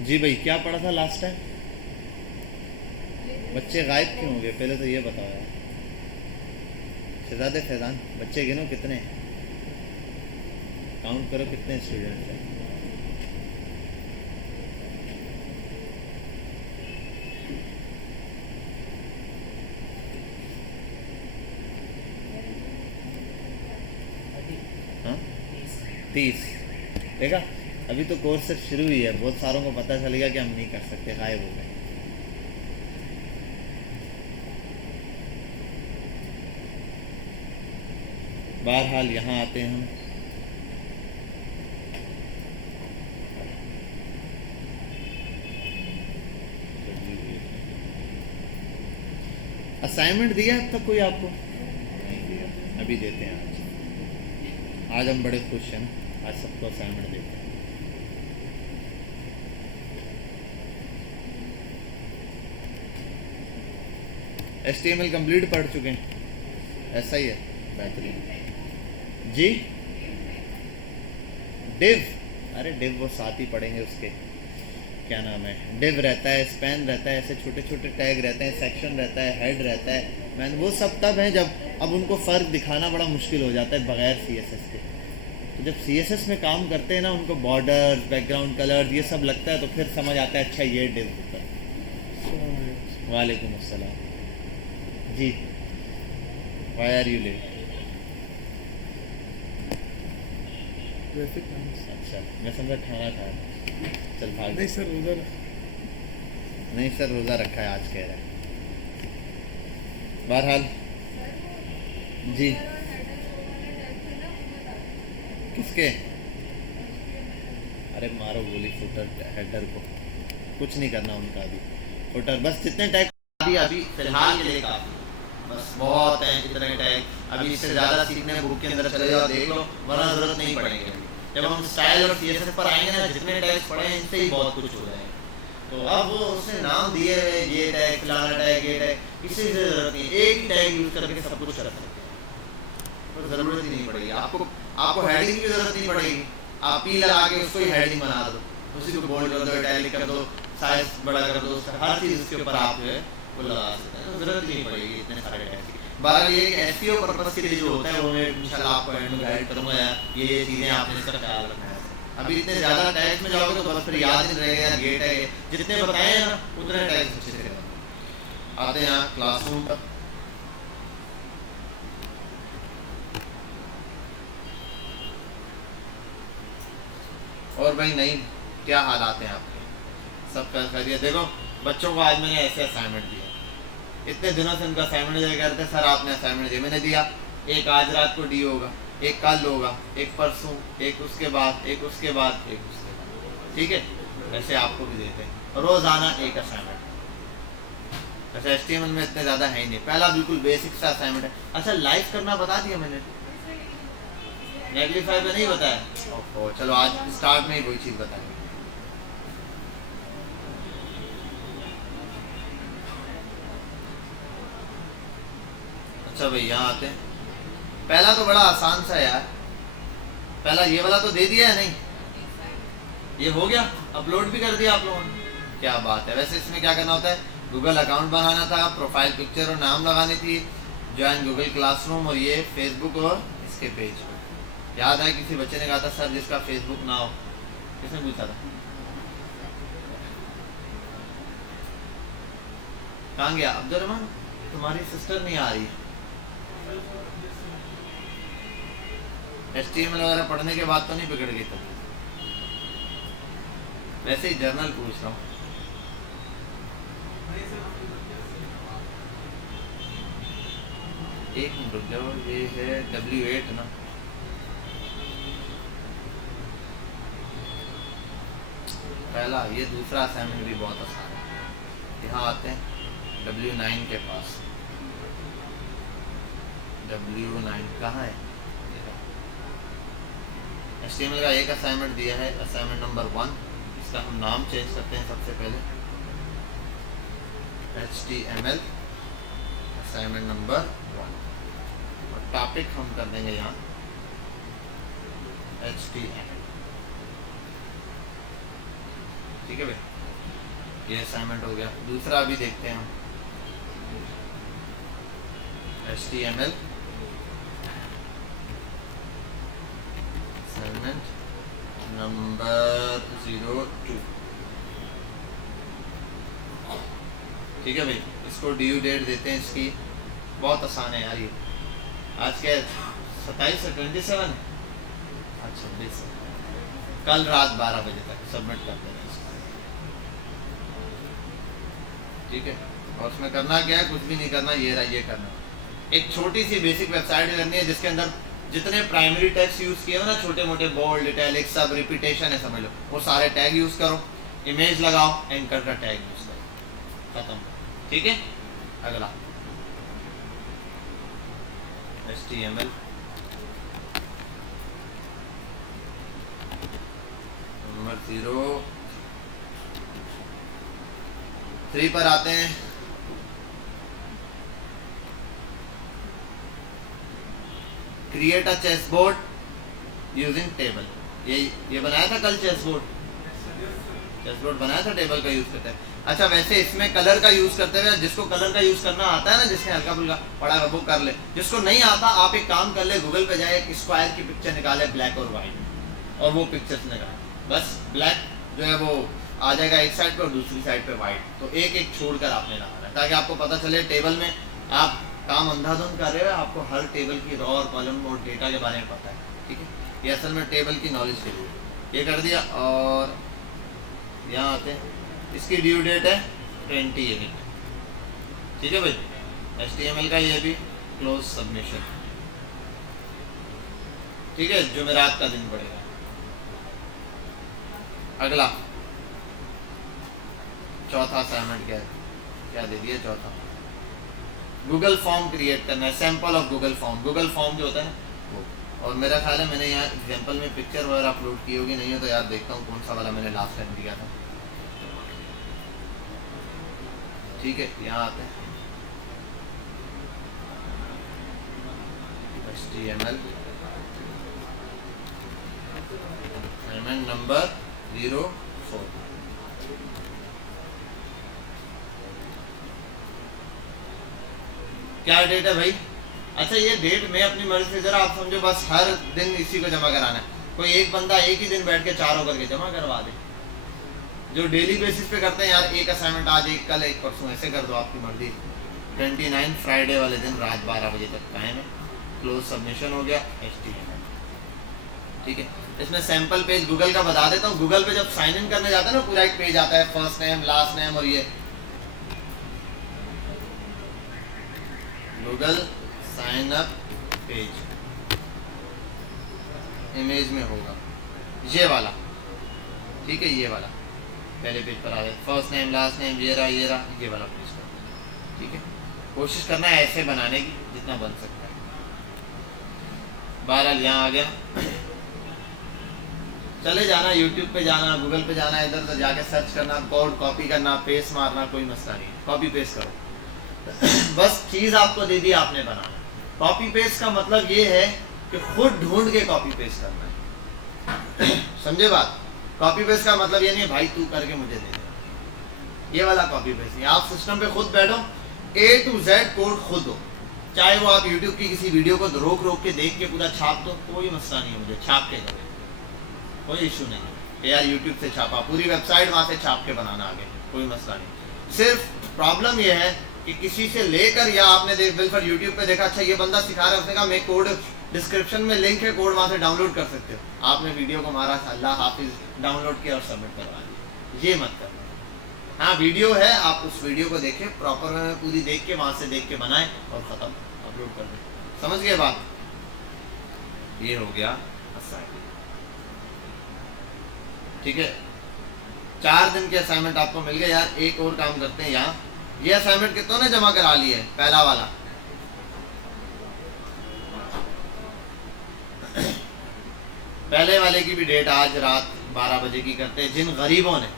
जी भाई, क्या पढ़ा था लास्ट टाइम? बच्चे गायब क्यों हो गए, पहले तो ये बताओ यार। शहजादे फैजान, बच्चे गिनो कितने हैं? काउंट करो कितने स्टूडेंट्स हैं। हाँ, 30। देखा, अभी तो कोर्स सिर्फ शुरू हुई है, बहुत सारों को पता चलेगा कि हम नहीं कर सकते, गायब हो गए। बहरहाल यहाँ आते हैं हम। असाइनमेंट दिया अब तक कोई आपको? नहीं दिया, अभी देते हैं आज। आज हम बड़े खुश हैं, आज सबको असाइनमेंट देते हैं। HTML कंप्लीट पढ़ चुके हैं? ऐसा ही है, बेहतरीन जी। डिव, अरे डिव वो साथ ही पढ़ेंगे उसके, क्या नाम है, डिव रहता है, स्पैन रहता है, ऐसे छोटे छोटे टैग रहते हैं, सेक्शन रहता है, हेड रहता है, मैन वो सब तब है जब अब उनको फ़र्क दिखाना बड़ा मुश्किल हो जाता है बगैर CSS के। तो जब CSS में काम करते हैं ना, उनको बॉर्डर, बैकग्राउंड कलर ये सब लगता है, तो फिर समझ आता है अच्छा ये डिव होता है। वालेकुम अस्सलाम जी। Why are you late? अच्छा, मैं समझा खाना खाया। चल भाग। नहीं सर, उधर नहीं सर, रोज़ा रखा है आज, कह रहा है। बहरहाल जी। किसके? अरे मारो गोली फुटर हेडर को, कुछ नहीं करना उनका अभी। फुटर बस जितने टैग अभी अभी फिलहाल के लिए काफ़ी, बस बहुत हैं इतने टैग। अभी इससे ज़्यादा सीखने बुक के अंदर चले जाओ, देख लो, वरना ज़रूरत नहीं पड़ेंगे। जब हम स्टाइल और CSS पर आएंगे ना, जितने टैग्स पढ़े हैं इनसे ही बहुत कुछ हो जाएगा। तो अब वो उसने नाम दिए हुए, ये टैग, फलाना टैग, ये टैग, किसी से ज़रूरत नहीं, एक ही टैग यूज़ करके सब कुछ कर सकते हैं, तो ज़रूरत ही नहीं पड़ेगी आपको। आपको हेडिंग की ज़रूरत नहीं पड़ेगी, आप P लगा के उसको ही हेडिंग बना दो, उसी को बोल्ड कर दो, इटैलिक कर दो, साइज बड़ा कर दो, हर चीज़ उसके ऊपर आप जो है वो लगा सकते हैं, तो ज़रूरत नहीं पड़ेगी इतने सारे टैग की। बारह ये SEO पर्पस के लिए जो होता है वो मैं इंशाल्लाह आपको एंड में गाइड करूँगा यार, ये चीज़ें आपने इसका ख्याल रखना है। अभी इतने ज़्यादा टैग्स में जाओगे तो बस फिर याद नहीं रहेगा यार, ये टैग है, जितने बताए हैं ना उतने टैग्स अच्छे से करना। आते हैं यहाँ क्लासरूम पर। और भाई नहीं, क्या हालात हैं आपके? सब खैरियत? देखो बच्चों को आज मैंने ऐसे असाइनमेंट दिया, इतने दिनों से उनका असाइनमेंट दिया करते, सर आपने असाइनमेंट दिया, मैंने दिया, एक आज रात को डी होगा, एक कल होगा, एक परसों, एक उसके बाद, एक उसके बाद, एक उसके बाद, ठीक है? वैसे आपको भी देते हैं रोज़ाना एक असाइनमेंट। वैसे HTML में इतने ज़्यादा है ही नहीं, पहला बिल्कुल बेसिक सा असाइनमेंट है। अच्छा लाइव करना बता दिया मैंने, नेगलिफाई पे नहीं बताया? ओहो, चलो आज स्टार्ट में ही वही चीज़ बताएंगे। अच्छा भाई यहाँ आते हैं, पहला तो बड़ा आसान सा यार, पहला ये वाला तो दे दिया है नहीं, ये हो गया, अपलोड भी कर दिया आप लोगों ने, क्या बात है। वैसे इसमें क्या करना होता है, गूगल अकाउंट बनाना था, प्रोफाइल पिक्चर और नाम लगानी थी, ज्वाइन गूगल क्लासरूम, और ये फेसबुक और इसके पेज। याद है किसी बच्चे ने कहा था सर जिसका फेसबुक ना हो, किसने पूछा था? कहाँ गया अब्दुलरहमान? तुम्हारी सिस्टर नहीं आ रही है। HTML वगैरह पढ़ने के बाद तो नहीं बिगड़ गई तब? वैसे ही जर्नल पूछ रहा हूँ। एक मिनट रुक जाओ, ये है W8 ना? पहला, ये दूसरा असाइनमेंट भी बहुत आसान है। यहाँ आते हैं W9 के पास। W9 कहाँ है? HTML का एक असाइनमेंट दिया है, असाइनमेंट नंबर 1। इसका हम नाम चेंज करते हैं सबसे पहले, HTML असाइनमेंट नंबर 1, और टॉपिक हम कर देंगे यहाँ HTML, ठीक है भाई? ये असाइनमेंट हो गया। दूसरा अभी देखते हैं हम, HTML असाइनमेंट नंबर 02। ठीक है भाई, इसको ड्यू डेट देते हैं इसकी। बहुत आसान है यार ये। आज क्या 27 है, 27 है, आज 26 है। कल रात 12 बजे तक सबमिट कर देना इसको। ठीक है, और उसमें करना क्या है, कुछ भी नहीं करना, ये रहा, ये करना। एक छोटी सी बेसिक वेबसाइट करनी है जिसके अंदर जितने प्राइमरी टैग्स यूज किए हो ना, छोटे मोटे, बोल्ड, इटैलिक, सब रिपीटेशन है समझ लो, वो सारे टैग यूज करो। इमेज लगाओ, एंकर का टैग यूज करो, खत्म। ठीक है, अगला HTML नंबर 03 पर आते हैं। Create a chessboard using table. ये बनाया था कल, चेसबोर्ड बनाया था, टेबल का यूज करते हैं। अच्छा, वैसे इसमें कलर का यूज करते हुए, जिसको कलर का यूज करना आता है ना, जिसने हल्का फुल्का पढ़ा है वो कर ले। जिसको नहीं आता, आप एक काम कर ले, गूगल पे जाए, एक स्क्वायर की पिक्चर निकाले, ब्लैक और व्हाइट, और वो पिक्चर्स निकाले। बस ब्लैक जो है वो आ जाएगा एक साइड पे और दूसरी साइड पे व्हाइट। तो एक एक छोड़कर आपने लगाना है, ताकि आपको पता चले टेबल में आप काम अंधाधुंध कर रहे हो, आपको हर टेबल की रॉ और कॉलम और डेटा के बारे में पता है। ठीक है, ये असल में टेबल की नॉलेज के लिए ये कर दिया। और यहाँ आते हैं, इसकी ड्यू डेट है 28। ठीक है भाई, HTML का ये भी क्लोज सबमिशन। ठीक है, जुमेरात का दिन पड़ेगा। अगला चौथा असाइनमेंट क्या दे दिया, चौथा गूगल फॉर्म क्रिएट करना है, sample of Google form. Google form जो होता है वो, और मेरा ख्याल है मैंने यहाँ एग्जांपल में पिक्चर वगैरह अपलोड की होगी, नहीं हो तो यार देखता हूँ कौन सा वाला मैंने लास्ट टाइम दिया था। ठीक है, यहाँ आते हैं, HTML असाइनमेंट नंबर 04। क्या डेट है भाई? अच्छा, ये डेट मैं अपनी मर्जी से, जरा आप समझो, बस हर दिन इसी को जमा कराना है। कोई एक बंदा एक ही दिन बैठ के चारों करके जमा करवा दे। जो डेली बेसिस पे करते हैं यार, एक असाइनमेंट आज, एक कल, एक परसों, ऐसे कर दो, आपकी मर्जी। 29 फ्राइडे वाले दिन रात 12 बजे तक टाइम है। क्लोज सबमिशन हो गया, HTML। ठीक है, इसमें सैंपल पेज गूगल का बता देता हूँ। गूगल पे जब साइन इन करने जाता है ना, पूरा एक पेज आता है, फर्स्ट नेम, लास्ट नेम, और ये Google sign up page image में होगा, ये वाला। ठीक है, ये वाला पहले पेज पर आ जाए, फर्स्ट नेम, लास्ट नेम, ये रहा, ये वाला पेज। ठीक है, कोशिश करना है ऐसे बनाने की जितना बन सकता है। बहरहाल यहाँ आ गया, चले जाना, यूट्यूब पे जाना, गूगल पे जाना, इधर उधर जाके सर्च करना, कोड कॉपी करना, पेस्ट मारना, कोई मसला नहीं, कॉपी पेस्ट करो। बस चीज आपको दे दी, आपने बनाना। कॉपी पेस्ट का मतलब ये है कि खुद ढूंढ के कॉपी पेस्ट करना है। समझे बात? कॉपी पेस्ट का मतलब ये नहीं है भाई तू करके मुझे दे दे, ये वाला कॉपी पेस्ट नहीं। आप सिस्टम पे खुद बैठो, A to Z कोड खुद हो। चाहे वो आप यूट्यूब की किसी वीडियो को रोक रोक के देख के पूरा छाप दो, कोई मसला नहीं है, मुझे छाप के करो, कोई इशू नहीं है। यार यूट्यूब से छापा, पूरी वेबसाइट वहां से छाप के बनाना आगे, कोई मसला नहीं। सिर्फ प्रॉब्लम ये है कि किसी से लेकर, या आपने बिल्कुल यूट्यूब पे देखा, अच्छा ये बंदा सिखा रहा है, उसने कहा मैं कोड डिस्क्रिप्शन में लिंक है, कोड वहां से डाउनलोड कर सकते हो। आपने वीडियो को मारा, अल्लाह हाफिज, डाउनलोड किया और सबमिट करवा दिया। ये मत करना। हाँ, वीडियो है, आप उस वीडियो को देखें, प्रॉपर में पूरी देख के, वहां से देख के बनाएं और खत्म, अपलोड कर दें। समझ गए बात? ये हो गया असाइनमेंट। ठीक है, 4 दिन के असाइनमेंट आपको मिल गए। यार एक और काम करते हैं, यहाँ ये असाइनमेंट कितनों ने जमा करा लिए है? पहला वाला पहले वाले की भी डेट आज रात 12 बजे की करते हैं। जिन गरीबों ने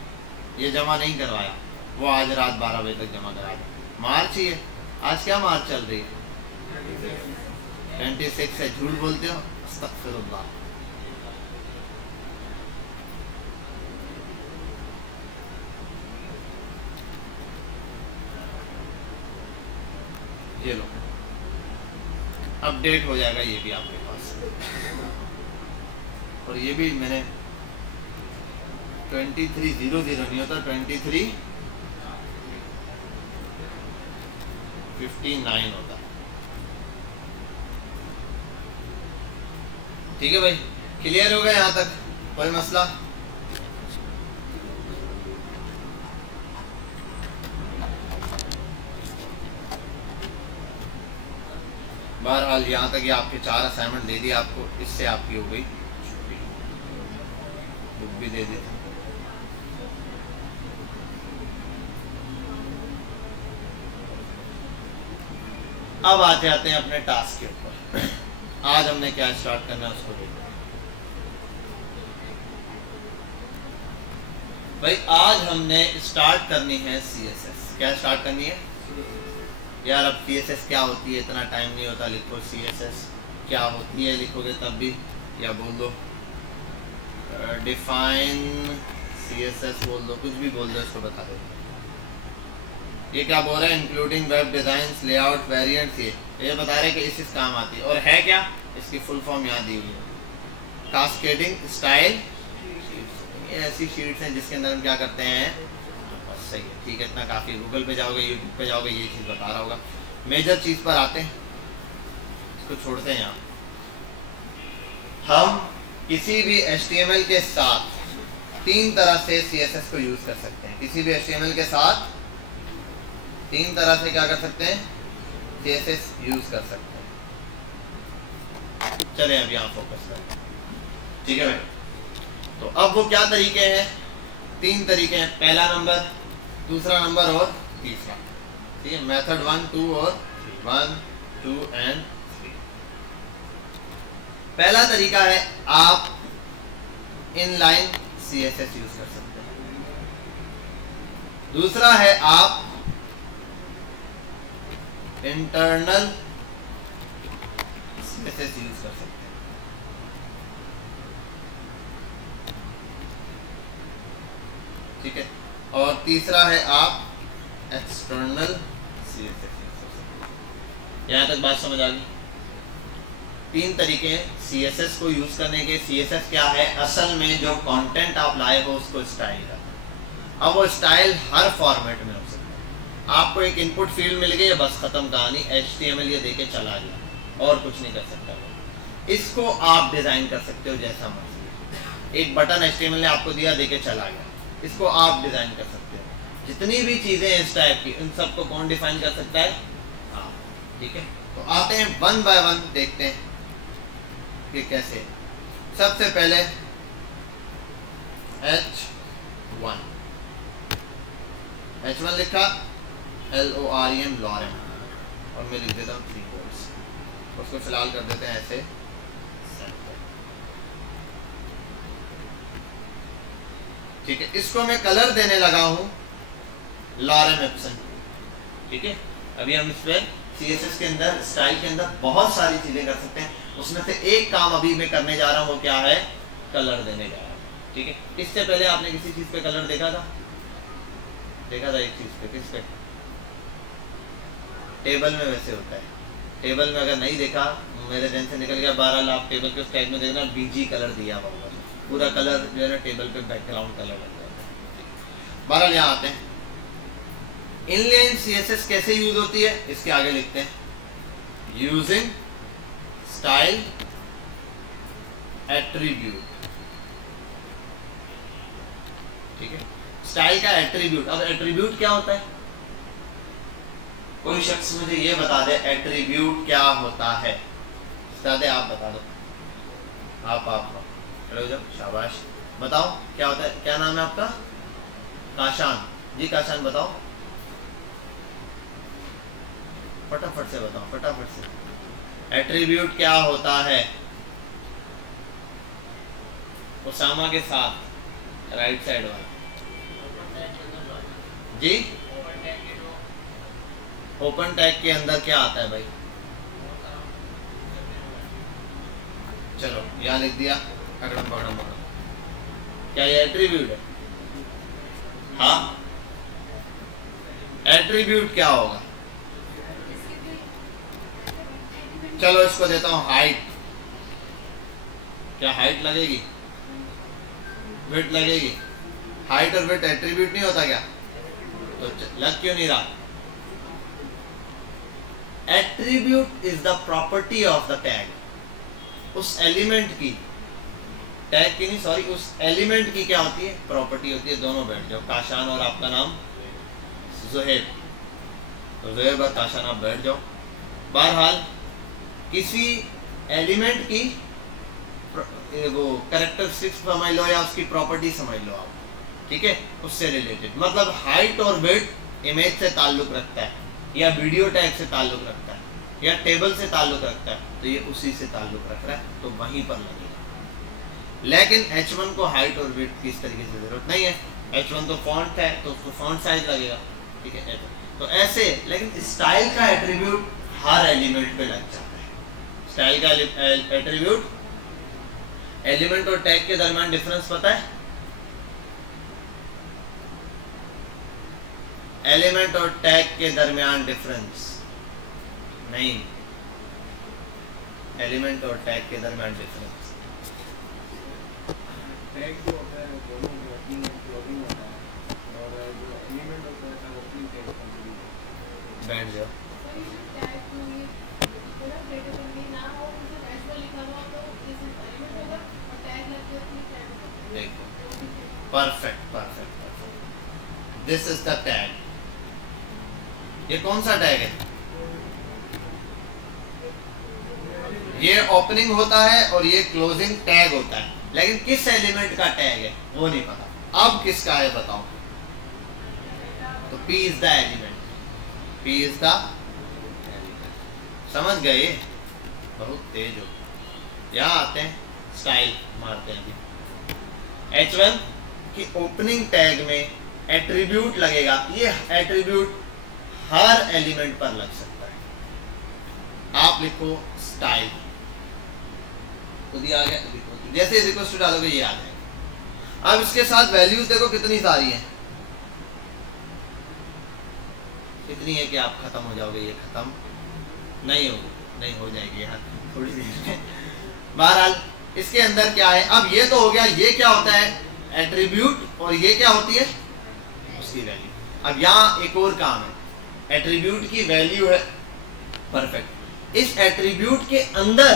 ये जमा नहीं करवाया वो आज रात 12 बजे तक जमा करा दें। मार्च ही है आज, क्या मार्च चल रही है? 26 है। झूठ बोलते हो, अस्तगफिरुल्लाह। ये लो, अपडेट हो जाएगा ये भी आपके पास। और ये भी मैंने 2300 नहीं होता, 2359 होता। ठीक है भाई, क्लियर हो गया यहाँ तक? कोई मसला? बहरहाल यहाँ तक ये आपके 4 असाइनमेंट दे दिए आपको, इससे आपकी हो गई छुट्टी। बुक भी दे देते। अब आते हैं अपने टास्क के ऊपर। आज हमने क्या स्टार्ट करना है उसको देखो भाई। आज हमने स्टार्ट करनी है CSS। क्या स्टार्ट करनी है यार? अब CSS क्या होती है, इतना टाइम नहीं होता। लिखो CSS क्या होती है, लिखोगे तब भी, या बोल दो डिफाइन CSS, बोल दो, कुछ भी बोल दो, इसको बता दो। ये क्या बोल रहा है? Including web design, layout, variants. ये बता रहे हैं कि इस काम आती है। और है क्या इसकी फुल फॉर्म यहाँ दी हुई है, कास्केडिंग स्टाइल। ये ऐसी शीट्स हैं जिसके अंदर हम क्या करते हैं, बस सही है, ठीक है, इतना काफ़ी। गूगल पे जाओगे, यूट्यूब पे जाओगे, ये चीज़ बता रहा होगा। मेजर चीज़ पर आते हैं, इसको छोड़ते हैं यहाँ। हम किसी भी HTML के साथ 3 तरह से CSS को यूज़ कर सकते हैं। किसी भी HTML के साथ 3 तरह से क्या कर सकते हैं, CSS यूज़ कर सकते हैं। चलें अब यहाँ फोकस करें, ठीक है भाई। तो अब वो क्या तरीके हैं? 3 तरीके हैं। पहला नंबर, दूसरा नंबर और तीसरा। ठीक है, मेथड 1, 2 और 1, 2 एंड 3। पहला तरीका है आप इनलाइन CSS यूज कर सकते हैं। दूसरा है आप इंटरनल CSS यूज कर सकते हैं। ठीक है, और तीसरा है आप एक्सटर्नल CSS यूज कर सकते हैं। यहाँ तक बात समझ आ गई? 3 तरीके हैं CSS को यूज करने के। CSS क्या है? असल में जो कंटेंट आप लाए हो उसको स्टाइल करना। अब वो स्टाइल हर फॉर्मेट में हो सकता है। आपको एक इनपुट फील्ड मिल गई, बस खत्म कहानी, HTML ये देके चला गया और कुछ नहीं कर सकता। इसको आप डिजाइन कर सकते हो जैसा मर्जी। एक बटन HTML ने आपको दिया, देके चला गया, इसको आप डिजाइन कर सकते हो। जितनी भी चीजें इस टाइप की, इन सबको कौन डिफाइन कर सकता है? आप। ठीक है, तो आते हैं 1 बाय 1 देखते हैं कि कैसे। सबसे पहले H1 लिखा, LOREM, लॉरेम, और मैं लिख देता हूँ 3 वर्ड्स। उसको फिलहाल कर देते हैं ऐसे। ठीक है, इसको मैं कलर देने लगा हूं लॉरेम एप्सन। ठीक है, अभी हम इस पर CSS के अंदर, स्टाइल के अंदर बहुत सारी चीजें कर सकते हैं। उसमें से एक काम अभी मैं करने जा रहा हूं, वो क्या है? कलर देने जा रहा हूं। ठीक है, इससे पहले आपने किसी चीज पे कलर देखा था? एक चीज पे, किस पे? टेबल में वैसे होता है। टेबल में अगर नहीं देखा, मेरे ध्यान से निकल गया, 12 लाख टेबल के उस टाइप में देखना, BG कलर दिया होगा, पूरा कलर जो है ना टेबल पे बैकग्राउंड कलर लग जाता है। 12 यहाँ आते हैं। इनलाइन CSS कैसे यूज होती है, इसके आगे लिखते हैं, यूजिंग स्टाइल एट्रीब्यूट। ठीक है, स्टाइल का एट्रीब्यूट। अब एट्रीब्यूट क्या होता है? कोई शख्स मुझे ये बता दे एट्रीब्यूट क्या होता है। बता दे, आप बता दो। आप खड़े हो जाओ, शाबाश, बताओ क्या होता है। क्या नाम है आपका? काशान जी। काशान बताओ, फटाफट से बताओ, फटाफट से। एट्रीब्यूट क्या होता है? उसामा के साथ राइट साइड वाला जी। ओपन टैग के अंदर क्या आता है भाई? चलो यहाँ लिख दिया, अगड़म पगड़म पगड़म। क्या ये एट्रीब्यूट है? हाँ, एट्रीब्यूट क्या होगा? चलो इसको देता हूं हाइट। क्या हाइट लगेगी? विड्थ लगेगी। हाइट और विड्थ एट्रीब्यूट नहीं होता क्या? तो लग क्यों नहीं रहा? Attribute is the property of the tag. उस एलिमेंट की, टैग की नहीं सॉरी, उस एलिमेंट की क्या होती है? प्रॉपर्टी होती है। दोनों बैठ जाओ, काशान और आपका नाम ज़ुहैब। तो ज़ुहैब और काशान आप बैठ जाओ। बहरहाल किसी एलिमेंट की वो कैरेक्टरिस्टिक्स समझ लो या उसकी प्रॉपर्टी समझ लो आप, ठीक है, उससे रिलेटेड। मतलब हाइट और विड्थ इमेज से ताल्लुक रखता है, या वीडियो टैग से ताल्लुक रखता है, या टेबल से ताल्लुक रखता है, तो ये उसी से ताल्लुक रख रहा है, तो वहीं पर लगेगा। लेकिन H1 को हाइट और विड्थ की इस तरीके से जरूरत नहीं है। H1 तो फॉन्ट है, तो उसको फॉन्ट साइज लगेगा, ठीक है। तो ऐसे, लेकिन स्टाइल का एट्रीब्यूट हर एलिमेंट पे लग जाता है। स्टाइल का एट्रीब्यूट, एलिमेंट और टैग के दरमियान डिफरेंस पता है? एलिमेंट और टैग के दरमियान डिफरेंस नहीं, एलिमेंट और टैग के दरमियान डिफरेंस। टैग जो होता है दोनों वर्किंग और क्लोजिंग होता है, और जो एलिमेंट होता है वो ओपनिंग टैग कंप्लीट। बैठ जाओ। देखो, perfect perfect perfect, this is the tag. ये कौन सा टैग है? ये ओपनिंग होता है और ये क्लोजिंग टैग होता है, लेकिन किस एलिमेंट का टैग है वो नहीं पता। अब किसका है बताओ? तो P is the element, P is the element. समझ गए? बहुत तेज हो। यहां आते हैं, स्टाइल मारते हैं। H1 की ओपनिंग टैग में एट्रीब्यूट लगेगा। ये एट्रीब्यूट हर एलिमेंट पर लग सकता है। आप लिखो स्टाइल, खुद ही आ गया, जैसे रिक्वेस्ट डालोगे ये आ जाएगा। अब इसके साथ वैल्यूज देखो कितनी सारी हैं, इतनी है कि आप खत्म हो जाओगे। ये खत्म नहीं होगी, नहीं हो जाएगी यार थोड़ी देर में। बहरहाल इसके अंदर क्या है? अब ये तो हो गया, ये क्या होता है? एट्रीब्यूट। और ये क्या होती है? उसकी वैल्यू। अब यहाँ एक और काम है, एट्रीब्यूट की वैल्यू है, परफेक्ट। इस एट्रीब्यूट के अंदर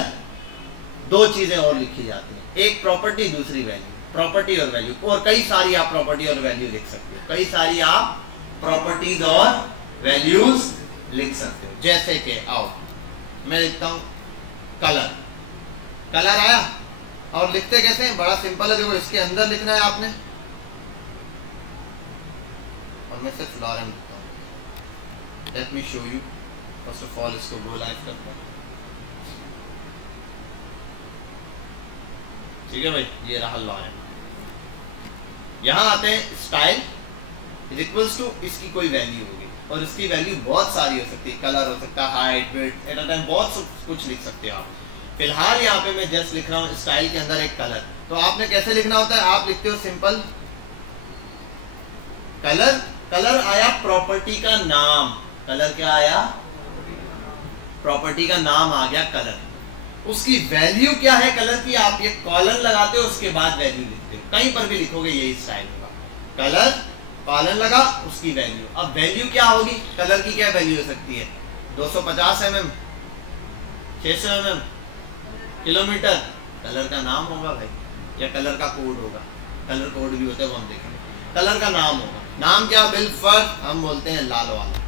दो चीजें और लिखी जाती हैं, एक प्रॉपर्टी, दूसरी वैल्यू। प्रॉपर्टी और वैल्यू, और कई सारी आप प्रॉपर्टी और वैल्यू लिख सकते हो। कई सारी आप प्रॉपर्टीज और वैल्यूज लिख सकते हो। जैसे कि आओ मैं लिखता हूं कलर। कलर आया, और लिखते कैसे हैं? बड़ा सिंपल है। देखो इसके अंदर लिखना है आपने, और मैं सिर्फ लॉरेन लिखता हूं। Let me show you. First of all इसको गो लाइव करता हूं, ठीक है भाई। ये रहा लॉरेन। यहां आते हैं, स्टाइल इज इक्वल्स टू, इसकी कोई वैल्यू होगी, और इसकी वैल्यू बहुत सारी हो सकती है। कलर हो सकता है, height, width, at a time बहुत कुछ लिख सकते हो आप। फिलहाल यहाँ पे मैं जस्ट लिख रहा हूँ स्टाइल के अंदर एक कलर। तो आपने कैसे लिखना होता है? आप लिखते हो सिंपल कलर। कलर आया प्रॉपर्टी का नाम। कलर क्या आया? प्रॉपर्टी का नाम आ गया कलर। उसकी वैल्यू क्या है कलर की? आप ये कॉलन लगाते हो, उसके बाद वैल्यू लिखते हो। कहीं पर भी लिखोगे यही स्टाइल होगा, कलर कॉलन लगा, उसकी वैल्यू। अब वैल्यू क्या होगी? कलर की क्या वैल्यू हो सकती है? 250 mm, 600 mm, किलोमीटर। कलर का नाम होगा भाई, या कलर का कोड होगा। कलर कोड भी होता है, वो हम देखेंगे। कलर का नाम होगा। नाम क्या? बिल फर्स्ट हम बोलते हैं लाल वाला।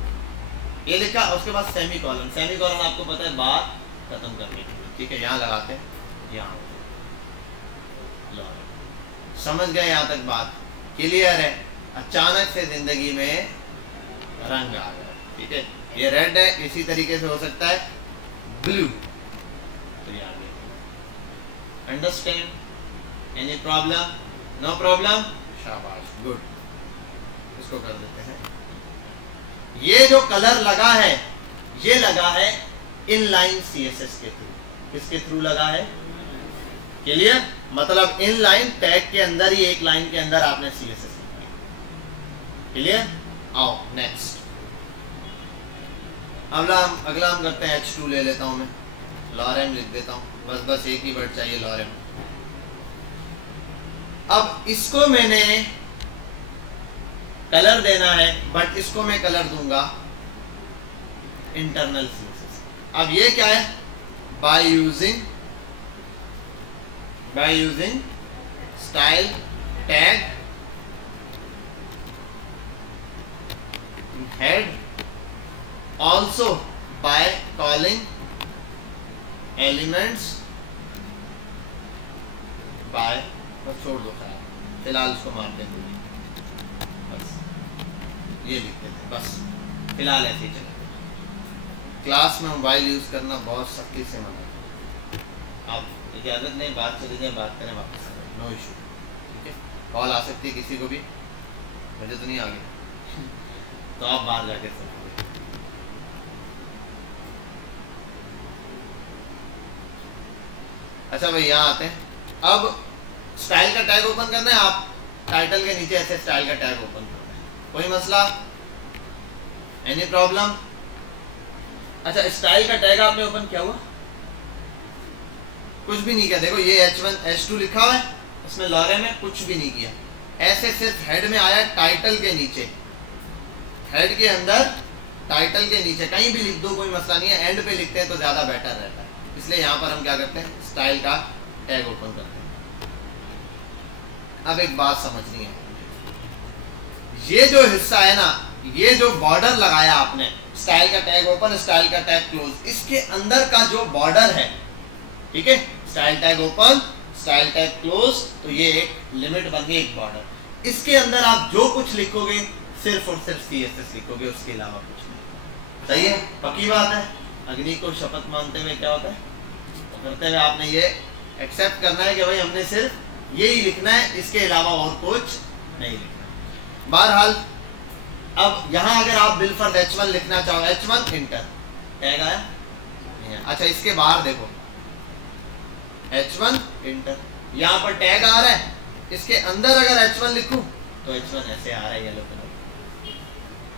ये लिखा, उसके बाद सेमी कॉलन। सेमी कॉलन आपको पता है बात खत्म करने के लिए, ठीक है। यहाँ लगाते हैं, यहाँ समझ गए? यहाँ तक बात क्लियर है? अचानक से जिंदगी में रंग आ गया, ठीक है। ये रेड है, इसी तरीके से हो सकता है ब्लू। तो यार understand? Any problem? No problem? शाबाश, गुड। इसको कर देते हैं। ये जो कलर लगा है, ये लगा है इनलाइन सीएसएस के थ्रू। किसके थ्रू लगा है? क्लियर? मतलब इनलाइन टैग के अंदर ही, एक लाइन के अंदर आपने सीएसएस लिखा है। क्लियर? आओ नेक्स्ट। अगला हम करते हैं H2 ले लेता हूं मैं। लॉरेम लिख देता हूँ, बस एक ही वर्ड चाहिए, लॉरेम। अब इसको मैंने कलर देना है, बट इसको मैं कलर दूंगा इंटरनल सीएसएस। अब ये क्या है, by using style tag head, also by calling elements bye, बस छोड़ दो खराब, फिलहाल उसको मार देंगे, बस ये लिखते थे, बस फिलहाल ऐसे ही चलेगा। क्लास में मोबाइल यूज करना बहुत सख्ती से मना है, आप इजाजत नहीं, बात चली जाए, बात करें वापस आ जाए, नो इशू, ठीक है। कॉल आ सकती है किसी को भी, मुझे तो नहीं आ गई तो आप बाहर जाके सुनोगे। अच्छा भाई यहाँ आते हैं, अब स्टाइल का टैग ओपन करना है, आप टाइटल के नीचे ऐसे स्टाइल का टैग ओपन करना है, कोई मसला, एनी प्रॉब्लम? अच्छा स्टाइल का टैग आपने ओपन किया हुआ, कुछ भी नहीं किया, देखो ये H1 H2 लिखा हुआ है, इसमें लॉरेम में कुछ भी नहीं किया, ऐसे सिर्फ हेड में आया, टाइटल के नीचे, हेड के अंदर टाइटल के नीचे कहीं भी लिख दो, कोई मसला नहीं है, एंड पे लिखते हैं तो ज्यादा बेटर रहता है, इसलिए यहाँ पर हम क्या करते हैं, स्टाइल का टैग ओपन करते हैं। अब एक बात समझनी है, ये जो हिस्सा है ना, ये जो बॉर्डर लगाया आपने, स्टाइल का टैग ओपन, स्टाइल का टैग क्लोज, इसके अंदर का जो बॉर्डर है, ठीक है, style tag open, style tag close, तो ये एक लिमिट बन गई, एक बॉर्डर, इसके अंदर आप जो कुछ लिखोगे सिर्फ और सिर्फ CSS लिखोगे, उसके अलावा कुछ नहीं। सही है, पक्की बात है। अग्नि को शपथ मानते हुए क्या होता है, तो करते हुए आपने ये एक्सेप्ट करना है कि भाई हमने सिर्फ ये ही लिखना है, इसके अलावा और कुछ नहीं लिखना। बहरहाल अब यहाँ अगर आप बिलफर्ज H1 लिखना चाहो, H1 इंटर, टैग आया नहीं है। अच्छा इसके बाहर देखो, H1 इंटर, यहाँ पर टैग आ रहा है, इसके अंदर अगर H1 लिखूं तो H1 ऐसे आ रहा है येलो कलर,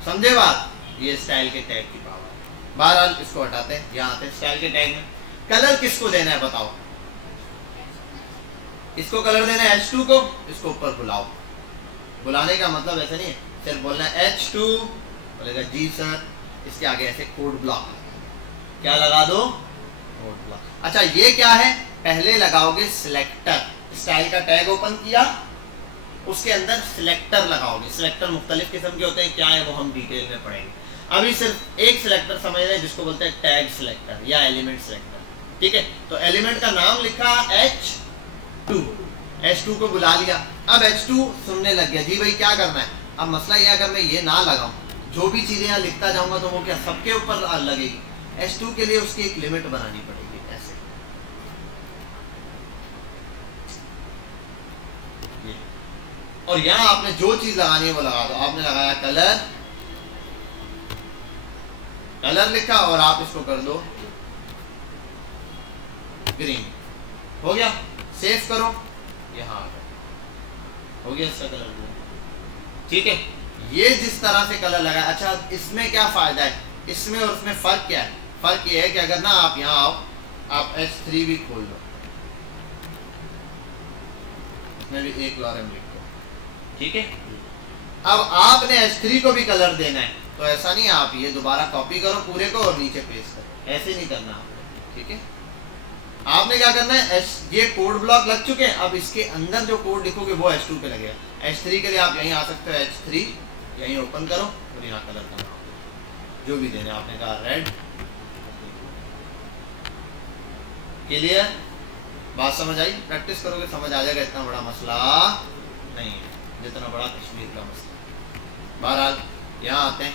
समझे बात, ये स्टाइल के टैग की पावर। बहरहाल इसको हटाते हैं, यहाँ आते हैं स्टाइल के टैग में, कलर किसको देना है बताओ, इसको कलर देना है H2 को, इसको ऊपर बुलाओ, बुलाने का मतलब ऐसा नहीं है सिर्फ बोलना है H2, बोलेगा जी सर, इसके आगे ऐसे कोड ब्लॉक, क्या लगा दो, कोड ब्लॉक। अच्छा ये क्या है, पहले लगाओगे सिलेक्टर, स्टाइल का टैग ओपन किया, उसके अंदर सिलेक्टर लगाओगे, सिलेक्टर मुख्तलिफ किस्म के होते हैं, क्या है वो हम डिटेल में पढ़ेंगे, अभी सिर्फ एक सिलेक्टर समझ रहे हैं जिसको बोलते हैं टैग सिलेक्टर या एलिमेंट सिलेक्टर, ठीक है। तो एलिमेंट का नाम लिखा H2, H2 को बुला लिया, अब H2 सुनने लग गया, जी भाई क्या करना है। अब मसला यह अगर मैं ये ना लगाऊं, जो भी चीजें यहाँ लिखता जाऊंगा तो वो क्या सबके ऊपर लगेगी, H2 के लिए उसकी एक लिमिट बनानी पड़ेगी, ऐसे ये। और यहाँ आपने जो चीज लगानी है वो लगा दो, आपने लगाया कलर, कलर लिखा और आप इसको कर दो ग्रीन, हो गया, सेव करो, यहाँ हो गया इसका कलर ग्रीन, ठीक है। ये जिस तरह से कलर लगा, अच्छा इसमें क्या फायदा है, इसमें और उसमें फर्क क्या है, फर्क ये है कि अगर ना आप यहाँ आओ, आप H3 भी खोल लो, इसमें भी एक लॉरेम लिख दो, ठीक है। अब आपने H3 को भी कलर देना है, तो ऐसा नहीं, आप ये दोबारा कॉपी करो पूरे को और नीचे पेस्ट करो, ऐसे नहीं करना आपने, ठीक है। आपने क्या करना है, ये कोड ब्लॉक लग चुके हैं, अब इसके अंदर जो कोड लिखोगे वो H2 पे लगेगा, H3 के लिए आप यहीं आ सकते हो, H3 यहीं ओपन करो और यहाँ कलर करना, जो भी देना आपने कहा रेड, क्लियर, बात समझ आई, प्रैक्टिस करोगे समझ आ जाएगा, इतना बड़ा मसला नहीं है जितना बड़ा कश्मीर का मसला। बहरहाल यहाँ आते हैं,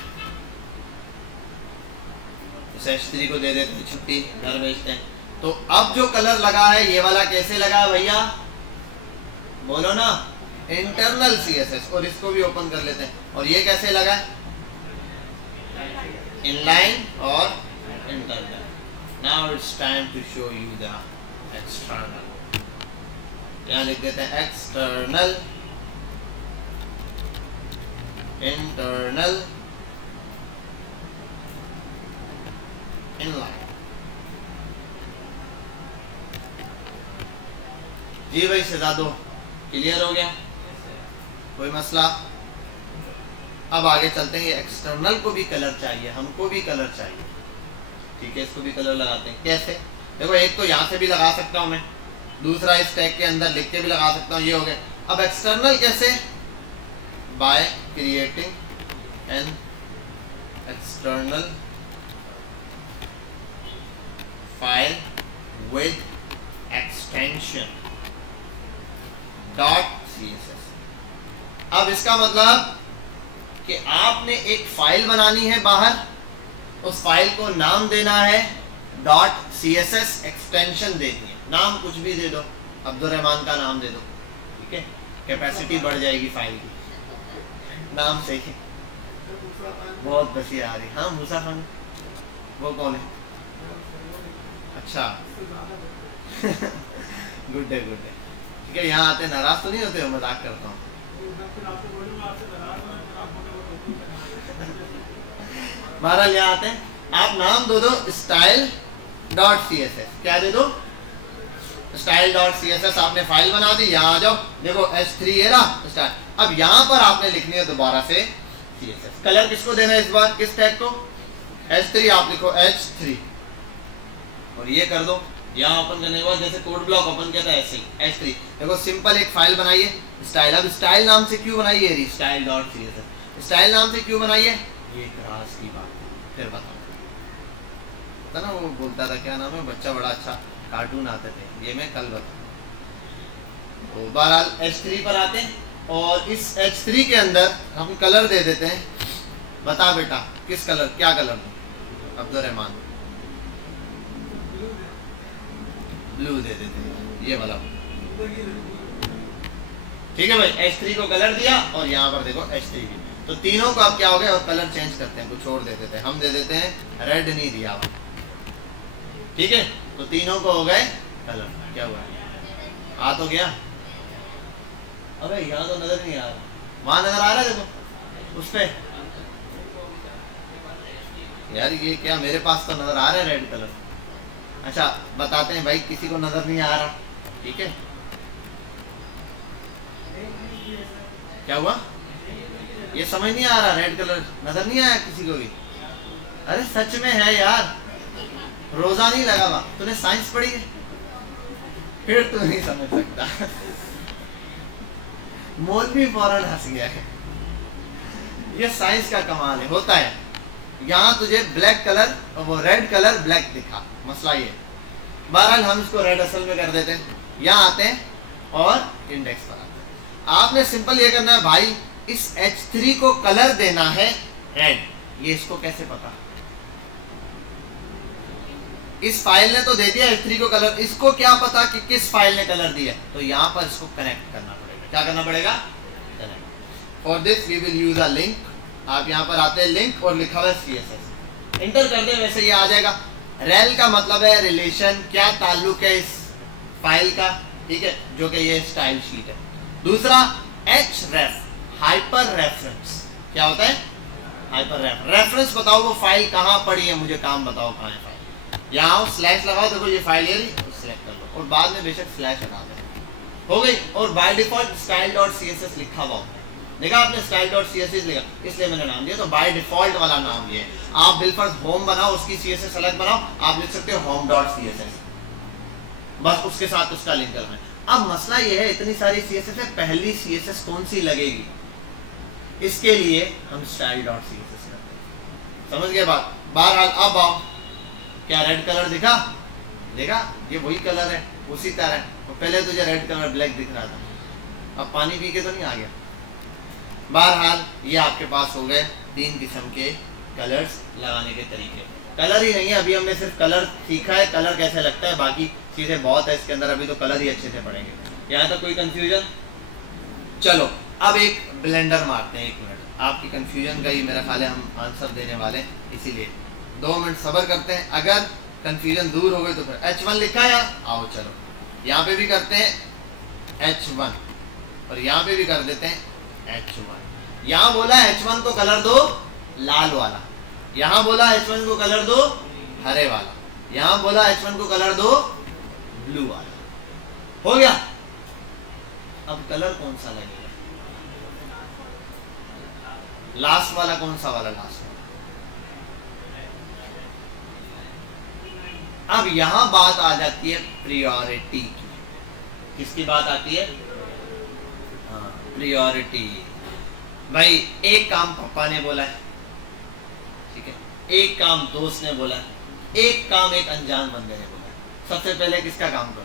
इस H3 को दे देते हैं छुट्टी, घर भेजते हैं। तो अब जो कलर लगा है ये वाला कैसे लगा है भैया, बोलो ना, इंटरनल CSS, और इसको भी ओपन कर लेते हैं, और ये कैसे लगा है, इनलाइन और internal. Now it's time to show you the external, यहाँ लिख देते हैं एक्सटर्नल, इंटरनल, इनलाइन। जी भाई शहजादो, क्लियर हो गया, कोई मसला? अब आगे चलते हैं। ये एक्सटर्नल को भी कलर चाहिए, हमको भी कलर चाहिए, ठीक है। इसको भी कलर लगाते हैं। कैसे? देखो, एक तो यहाँ से भी लगा सकता हूँ मैं, दूसरा इस टैग के अंदर लिख के भी लगा सकता हूँ, ये हो गया। अब एक्सटर्नल कैसे? By creating an external file with extension .css। अब इसका मतलब कि आपने एक फाइल बनानी है बाहर, उस फाइल को नाम देना है .css, एक्सटेंशन देनी है, नाम कुछ भी दे दो, अब्दुल रहमान का नाम दे दो, ठीक है। कैपेसिटी बढ़ जाएगी फाइल की, नाम से ही। बहुत बसी आ रही। हाँ, मूसा खान, वो कौन है? अच्छा गुड डे, गुड डे, ठीक है। यहाँ आते नाराज तो नहीं होते हो? मजाक करता हूँ। बहरहाल यहाँ आते हैं, आप नाम दो style.css। क्या दे दो? style.css। आपने फाइल बना दी, यहाँ आ जाओ, देखो h3 है ना स्टाइल। अब यहाँ पर आपने लिखनी है दोबारा से css। कलर किसको देना है इस बार? किस टैग को? h3। आप लिखो h3 और ये कर दो। यहाँ ओपन करने के बाद जैसे कोड ब्लॉक ओपन किया था ऐसे ही h3। देखो, सिंपल एक फाइल बनाइए स्टाइल। अब स्टाइल नाम से क्यों बनाइए? style.css। स्टाइल नाम से क्यों बनाइए? ये क्लास की बात फिर बताओ। पता ना, वो बोलता था, क्या नाम है, बच्चा, बड़ा अच्छा कार्टून आते थे, ये मैं कल बताऊँ। तो बहरहाल h3 पर आते हैं और इस h3 के अंदर हम कलर दे देते हैं। बता बेटा, किस कलर, क्या कलर दूं? अब्दुल रहमान, ब्लू दे देते हैं, ये वाला, ठीक है भाई। h3 को कलर दिया और यहाँ पर देखो h3 की, तो तीनों को अब क्या हो गया, और कलर चेंज करते हैं, कुछ और दे देते हैं। हम दे देते हैं रेड, नहीं दिया हुआ, ठीक है। तो तीनों को हो गए कलर। क्या हुआ? आ तो गया? अबे यहाँ तो नजर नहीं आ रहा, वहां नजर आ रहा है, देखो उस पे। यार ये क्या, मेरे पास तो नजर आ रहा है रेड कलर। अच्छा, बताते हैं भाई, किसी को नजर नहीं आ रहा, ठीक है। क्या हुआ? ये समझ नहीं आ रहा, रेड कलर नजर नहीं आया किसी को भी? अरे सच में है यार, रोजा नहीं लगा हुआ, तूने साइंस पढ़ी है, फिर तू नहीं समझ सकता। मौलवी फौरन हंस गया है। ये साइंस का कमाल है, होता है। यहाँ तुझे ब्लैक कलर और वो रेड कलर ब्लैक दिखा, मसला ये। बहरहाल हम इसको रेड असल में कर देते हैं। यहाँ आते हैं और इंडेक्स पर आते हैं। आपने सिंपल ये करना है भाई, इस h3 को कलर देना है रेड। ये इसको कैसे पता? इस फाइल ने तो दे दिया h3 को कलर, इसको क्या पता कि किस फाइल ने कलर दिया? तो यहाँ पर इसको कनेक्ट करना पड़ेगा। क्या करना पड़ेगा? Connect. For this we will use a link. आप यहाँ पर आते हैं लिंक और लिखा हुआ है CSS, इंटर कर दे, वैसे ये आ जाएगा। रेल का मतलब है रिलेशन, क्या ताल्लुक है इस फाइल का, ठीक है, जो कि ये स्टाइल शीट है। दूसरा href, हाइपर रेफरेंस। क्या होता है? Hyper reference. बताओ वो फाइल कहाँ पड़ी है, मुझे काम बताओ कहाँ है फाइल। यहाँ स्लैश लगाओ, देखो ये फाइल है, सिलेक्ट कर लो और बाद में बेशक स्लैश हटा दो, हो गई। और बाय डिफॉल्ट style.css लिखा हुआ होता है, देखा आपने style.css लिखा, इसलिए मैंने नाम दिया। तो बाय डिफॉल्ट वाला नाम ये है। आप बिलफर्ज होम बनाओ, उसकी CSS अलग बनाओ, आप लिख सकते हो home.css, बस उसके साथ उसका लिंक करना है। अब मसला ये है, इतनी सारी CSS है, पहली CSS कौन सी लगेगी? इसके लिए हम style.css करते हैं। समझ गए बात? बहरहाल अब आओ, क्या रेड कलर दिखा? देखा, ये वही कलर है, उसी तरह। तो पहले तुझे रेड कलर ब्लैक दिख रहा था, अब पानी पी के तो नहीं आ गया? बहरहाल ये आपके पास हो गए 3 किस्म के कलर्स लगाने के तरीके। कलर ही नहीं है, अभी हमने सिर्फ कलर सीखा है, कलर कैसे लगता है, बाकी चीज़ें बहुत है इसके अंदर, अभी तो कलर ही अच्छे से पढ़ेंगे। यहाँ तक कोई कंफ्यूजन? चलो अब एक ब्लेंडर मारते हैं, 1 मिनट। आपकी कंफ्यूजन का ही मेरा ख्याल है हम आंसर देने वाले, इसीलिए 2 मिनट सब्र करते हैं। अगर कंफ्यूजन दूर हो गई तो फिर H1 लिखा है, आओ चलो यहाँ पे भी करते हैं H1 और यहाँ पे भी कर देते हैं H1। यहाँ बोला H1 को कलर दो लाल वाला, यहाँ बोला H1 को कलर दो हरे वाला, यहाँ बोला H1 को कलर दो ब्लू वाला। हो गया? अब कलर कौन सा लगेगा? लास्ट वाला कौन सा वाला? लास्ट वाला। अब यहां बात आ जाती है प्रियोरिटी की। किसकी बात आती है? हाँ, प्रियोरिटी। भाई एक काम पापा ने बोला है, ठीक है, एक काम दोस्त ने बोला है, एक काम एक अनजान बंदे ने बोला है, सबसे पहले किसका काम करोगे?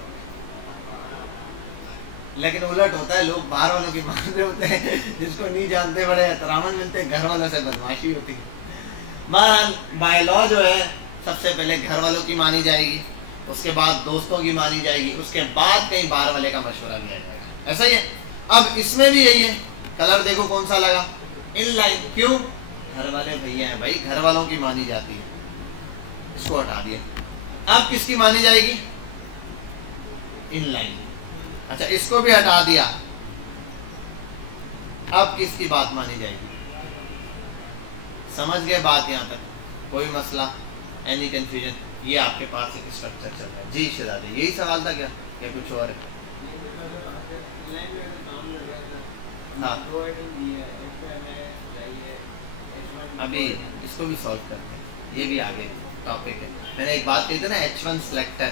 लेकिन उलट होता है, लोग बाहर वालों की मानते होते हैं, जिसको नहीं जानते बड़े एहतराम मिलते हैं, घर वालों से बदमाशी होती है। बहरहाल बाय लॉ जो है सबसे पहले घर वालों की मानी जाएगी, उसके बाद दोस्तों की मानी जाएगी, उसके बाद कहीं बाहर वाले का मशवरा लिया जाएगा। ऐसा ही है। अब इसमें भी यही है, कलर देखो कौन सा लगा? इनलाइन। क्यों? घर वाले भैया हैं भाई, घर वालों की मानी जाती है, इसको हटा दिया। अब किसकी मानी जाएगी? इनलाइन। अच्छा, इसको भी हटा दिया, अब किसकी बात मानी जाएगी? समझ गए बात? यहां तक कोई मसला, एनी कंफ्यूजन? ये आपके पास एक स्ट्रक्चर चल रहा है जी शिराज, यही सवाल था क्या या कुछ और है? हाँ, अभी इसको भी सॉल्व करते हैं, ये भी आगे टॉपिक है। मैंने एक बात कही थी ना, H1 सिलेक्टर,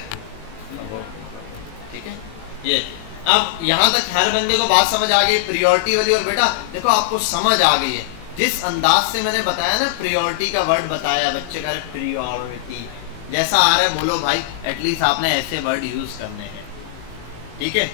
ठीक है। ये अब यहाँ तक हर बंदे को बात समझ आ गई प्रियोरिटी वाली। और बेटा देखो, आपको समझ आ गई है जिस अंदाज से मैंने बताया ना, प्रियोरिटी का वर्ड बताया, बच्चे का प्रियोरिटी जैसा आ रहा है बोलो भाई, एटलीस्ट आपने ऐसे वर्ड यूज करने हैं, ठीक है।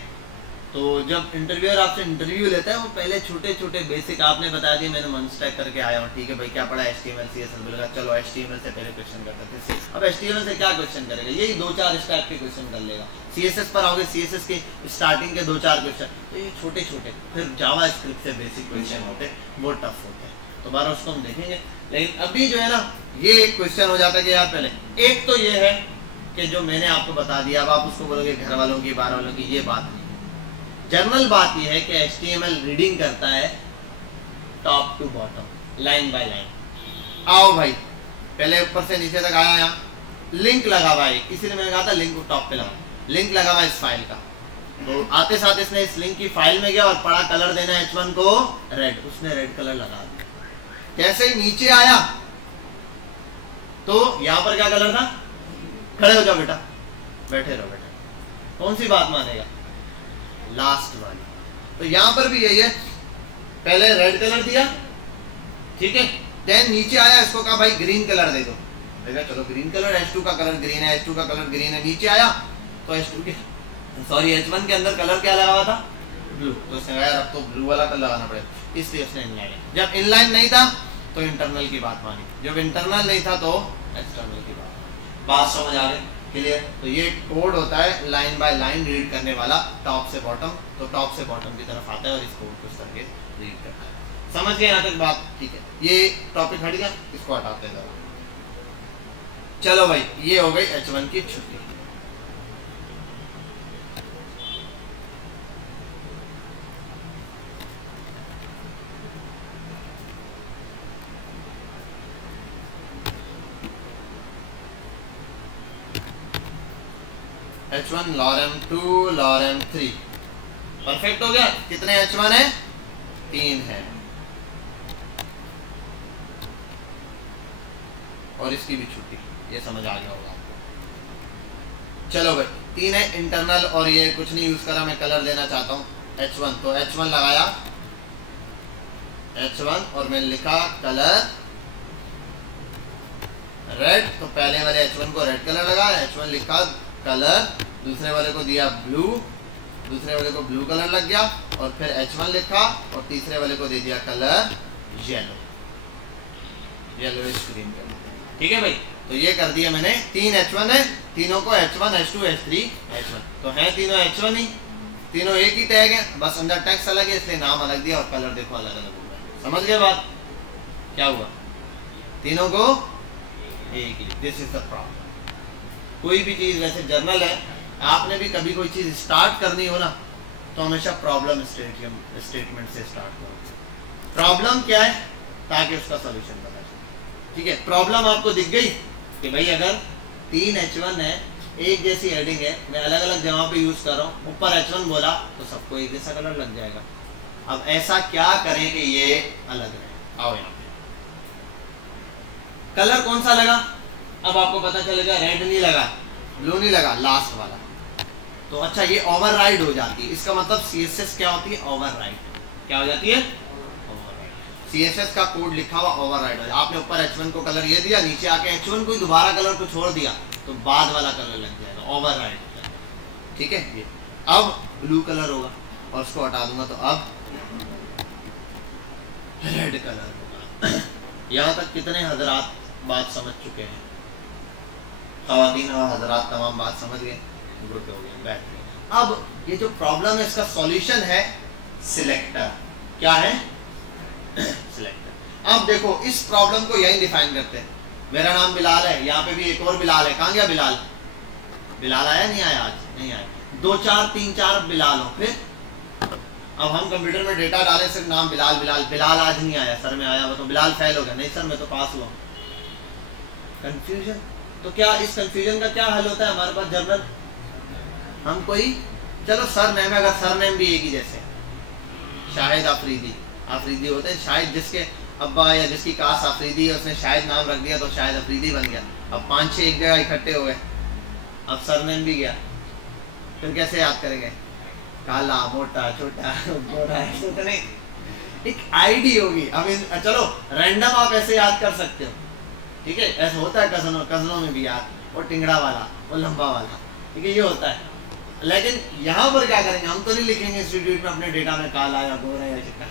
तो जब इंटरव्यूअर आपसे इंटरव्यू लेता है, वो पहले छोटे छोटे बेसिक आपने बता दिए, मैंने मन स्टैक करके आया हूँ, ठीक है भाई, क्या पढ़ा? HTML CSS। बोलेगा चलो HTML से पहले क्वेश्चन करते थे। अब HTML से क्या क्वेश्चन करेगा? यही 2-4 स्टैक के क्वेश्चन कर लेगा। CSS पर आओगे, CSS के स्टार्टिंग के 2-4 क्वेश्चन, तो ये छोटे छोटे। फिर जावा स्क्रिप्ट से बेसिक क्वेश्चन होते, वो टफ होते हैं, तो बार उसको हम देखेंगे। लेकिन अभी जो है ना, ये एक क्वेश्चन हो जाता है कि यार पहले एक तो ये है कि जो मैंने आपको बता दिया, अब आप उसको बोलोगे घर वालों की, बाहर वालों की, ये बात नहीं। जनरल बात यह है कि HTML रीडिंग करता है top to bottom, line by line. आओ भाई, पहले ऊपर से नीचे तक आया, यहाँ लिंक लगा हुआ है, इसीलिए मैंने कहा था लिंक को टॉप पे लगा, लिंक लगा हुआ है इस फाइल का। तो आते साथ इसने इस लिंक की फाइल में गया और पढ़ा कलर देना है H1 को रेड, उसने रेड कलर लगा दिया। जैसे ही नीचे आया तो यहां पर क्या कलर था? खड़े हो जाओ बेटा, बैठे रहो बेटा, कौन सी बात मानेगा? लास्ट वाली। तो यहां पर भी यही है, पहले रेड कलर दिया, ठीक है, देन नीचे आया, इसको कहा भाई ग्रीन कलर दे दो, देखा चलो ग्रीन कलर, H2 का कलर ग्रीन है, H2 का कलर ग्रीन है। नीचे आया तो H2 के H1 के अंदर कलर क्या लगा हुआ था? ब्लू। तो उसने कहा यार अब तो ब्लू वाला कलर लगाना पड़ेगा, इसलिए उसने इनलाइन। जब इनलाइन नहीं था तो इंटरनल की बात मानी, जब इंटरनल नहीं था तो एक्सटर्नल की बात समझ आ गई? क्लियर? तो ये कोड होता है लाइन बाय लाइन रीड करने वाला, टॉप से बॉटम, तो टॉप से बॉटम की तरफ आता है और इस कोड को इस तरह रीड करता है। समझ गए यहाँ तक बात? ठीक है, ये टॉपिक हट गया, इसको हटाते हैं। चलो भाई, ये हो गई H1 की छुट्टी। H1 lorem 2 lorem 3 परफेक्ट हो गया। कितने H1 है? 3 है, और इसकी भी छुट्टी, ये समझ आ गया होगा आपको। चलो भाई, 3 है इंटरनल, और ये कुछ नहीं यूज करा, मैं कलर देना चाहता हूँ H1, तो H1 लगाया H1 और मैंने लिखा कलर रेड, तो पहले वाले H1 को रेड कलर लगा, H1 लिखा कलर, दूसरे वाले को दिया ब्लू, दूसरे वाले को ब्लू कलर लग गया, और फिर H1 लिखा और तीसरे वाले को दे दिया colour yellow, yellowish green colour. ठीक है भाई, तो ये कर दिया मैंने। 3 H1 है, तीनों को H1 H2 H3 H1, तो है तीनों H1 ही, तीनों एक ही टैग है, बस अंदर टेक्स्ट अलग है इसलिए नाम अलग दिया और कलर देखो अलग अलग हुआ है। समझ गए बात? क्या हुआ? तीनों को एक ही। This is the problem. कोई भी चीज वैसे जर्नल है, आपने भी कभी कोई चीज स्टार्ट करनी हो ना, तो हमेशा प्रॉब्लम स्टेटमेंट से स्टार्ट करो। प्रॉब्लम क्या है, ताकि उसका सॉल्यूशन पता चले। ठीक है, प्रॉब्लम आपको दिख गई कि भाई अगर 3 H1 है एक जैसी हेडिंग है, मैं अलग अलग जगह पे यूज कर रहा हूँ, ऊपर H1 बोला तो सबको एक जैसा कलर लग जाएगा। अब ऐसा क्या करें कि ये अलग रहे। आओ यहाँ पे कलर कौन सा लगा, अब आपको पता चलेगा रेड नहीं लगा, ब्लू नहीं लगा, लास्ट वाला। तो अच्छा ये ओवरराइड हो जाती है, इसका मतलब CSS क्या होती है, ओवरराइड। क्या हो जाती है, CSS का कोड लिखा हुआ ओवरराइड हो। आपने ऊपर H1 को कलर ये दिया, नीचे आके H1 को दोबारा कलर को छोड़ दिया तो बाद वाला कलर लग जाएगा, ओवरराइड हो जाएगा। ठीक है, ये अब ब्लू कलर होगा और उसको हटा दूंगा तो अब रेड कलर होगा। यहाँ तक कितने हजरात बात समझ चुके हैं, ख़वातीन और हजरात तमाम बात समझ गए, गुड हो गया, बैठ गए। अब ये जो प्रॉब्लम है इसका सॉल्यूशन है सिलेक्टर। क्या है, सिलेक्टर। अब देखो इस प्रॉब्लम को यही डिफाइन करते हैं। मेरा नाम बिलाल है, यहाँ पे भी एक और बिलाल है, कहाँ गया बिलाल? बिलाल आया नहीं आया? आज नहीं आया। 2 4 3 4 बिलाल हो, फिर अब हम कंप्यूटर में डेटा डालें सिर्फ नाम बिलाल बिलाल, बिलाल आज नहीं आया, सर में आया वो तो बिलाल फेल हो गया, नहीं सर मैं तो पास हुआ। कंफ्यूजन। तो क्या इस कंफ्यूजन का क्या हल होता है हमारे पास? जर्नल हम कोई, चलो सर नेम है, अगर सर नेम भी एक ही जैसे, शाहिद आफरीदी, आफरीदी होते हैं, शायद जिसके अब्बा या जिसकी कास्ट आफरीदी है उसने शायद नाम रख दिया तो शायद आफरीदी बन गया। अब 5 6 एक जगह इकट्ठे हो गए, अब सर नेम भी गया, फिर कैसे याद करेंगे? काला मोटा छोटा गोरा, ऐसे तो नहीं, एक आईडी होगी। अब चलो रैंडम आप ऐसे याद कर सकते हो, ठीक है, ऐसा होता है कजनों में भी याद, वो टिंगड़ा वाला, वो लंबा वाला, ठीक है, ये होता है। लेकिन यहाँ पर क्या करेंगे, हम तो नहीं लिखेंगे इंस्टीट्यूट में अपने डेटा में काला या गोरा या चिट्टा,